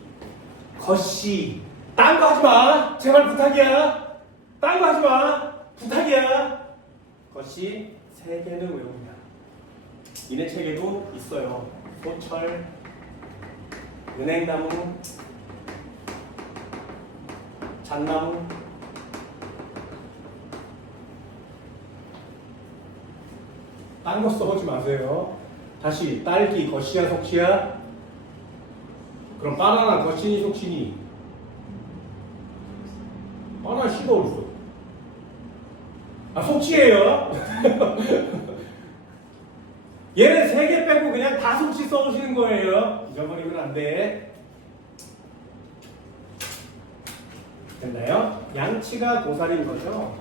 딴 거 하지 마! 제발 부탁이야! 딴 거 하지 마! 부탁이야! 것이 세 개는 외웁니다. 이네 책에도 있어요. 소철, 은행나무, 잣나무. 딴 거 써보지 마세요. 다시 딸기, 겉이야, 속이야? 그럼 바나나, 겉이니, 속이니? 바나나 씨가 어딨어? 속시예요. 얘는 3개 빼고 그냥 다 속시 써오시는 거예요. 잊어버리면 안 돼. 됐나요? 양치가 도살인 거죠.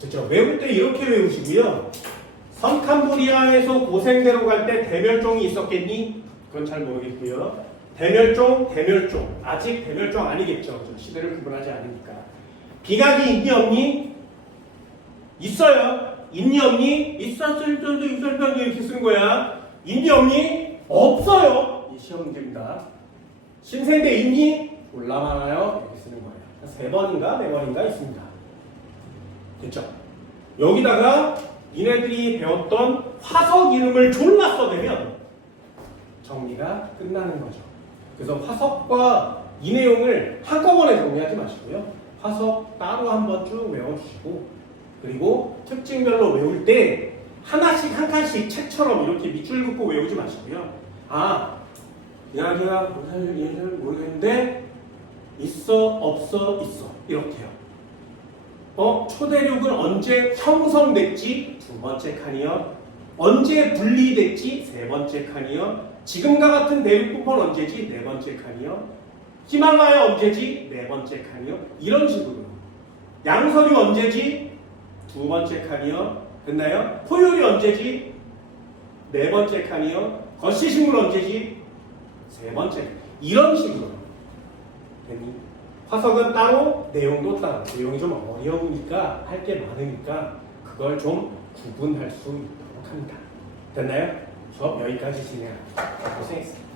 그렇죠. 외울 때 이렇게 외우시고요. 선캄브리아에서 고생대로 갈 때 대멸종이 있었겠니? 그건 잘 모르겠고요. 대멸종. 아직 대멸종 아니겠죠. 시대를 구분하지 않으니까. 비각이 있니 없니? 있어요. 있니 없니? 있었을 때도 있을 때도 이렇게 쓰는 거야. 있니 없니? 없어요. 이 시험 문제입니다. 신생대 있니? 졸라 많아요. 이렇게 쓰는 거예요. 3번인가 4번인가 있습니다. 됐죠? 여기다가 니네들이 배웠던 화석 이름을 졸라 써대면 정리가 끝나는 거죠. 그래서 화석과 이 내용을 한꺼번에 정리하지 마시고요. 화석 따로 한번 쭉 외워주시고, 그리고 특징별로 외울 때 하나씩 한 칸씩 책처럼 이렇게 밑줄 긋고 외우지 마시고요. 이야기가 얘를 모르겠는데 있어 없어 있어 이렇게요. 초대륙은 언제 형성됐지? 2번째 칸이요. 언제 분리됐지? 3번째 칸이요. 지금과 같은 대륙부분 언제지? 4번째 칸이요. 히말라야 언제지? 4번째 칸이요. 이런 식으로. 양서류 언제지? 2번째 칸이요. 됐나요? 포유류 언제지? 4번째 칸이요. 거시식물 언제지? 3번째. 이런 식으로. 됐니? 화석은 따로, 내용도 따로. 내용이 좀 어려우니까, 할 게 많으니까 그걸 좀 구분할 수 있도록 합니다. 됐나요? 수업 여기까지 진행합니다. 고생했습니다.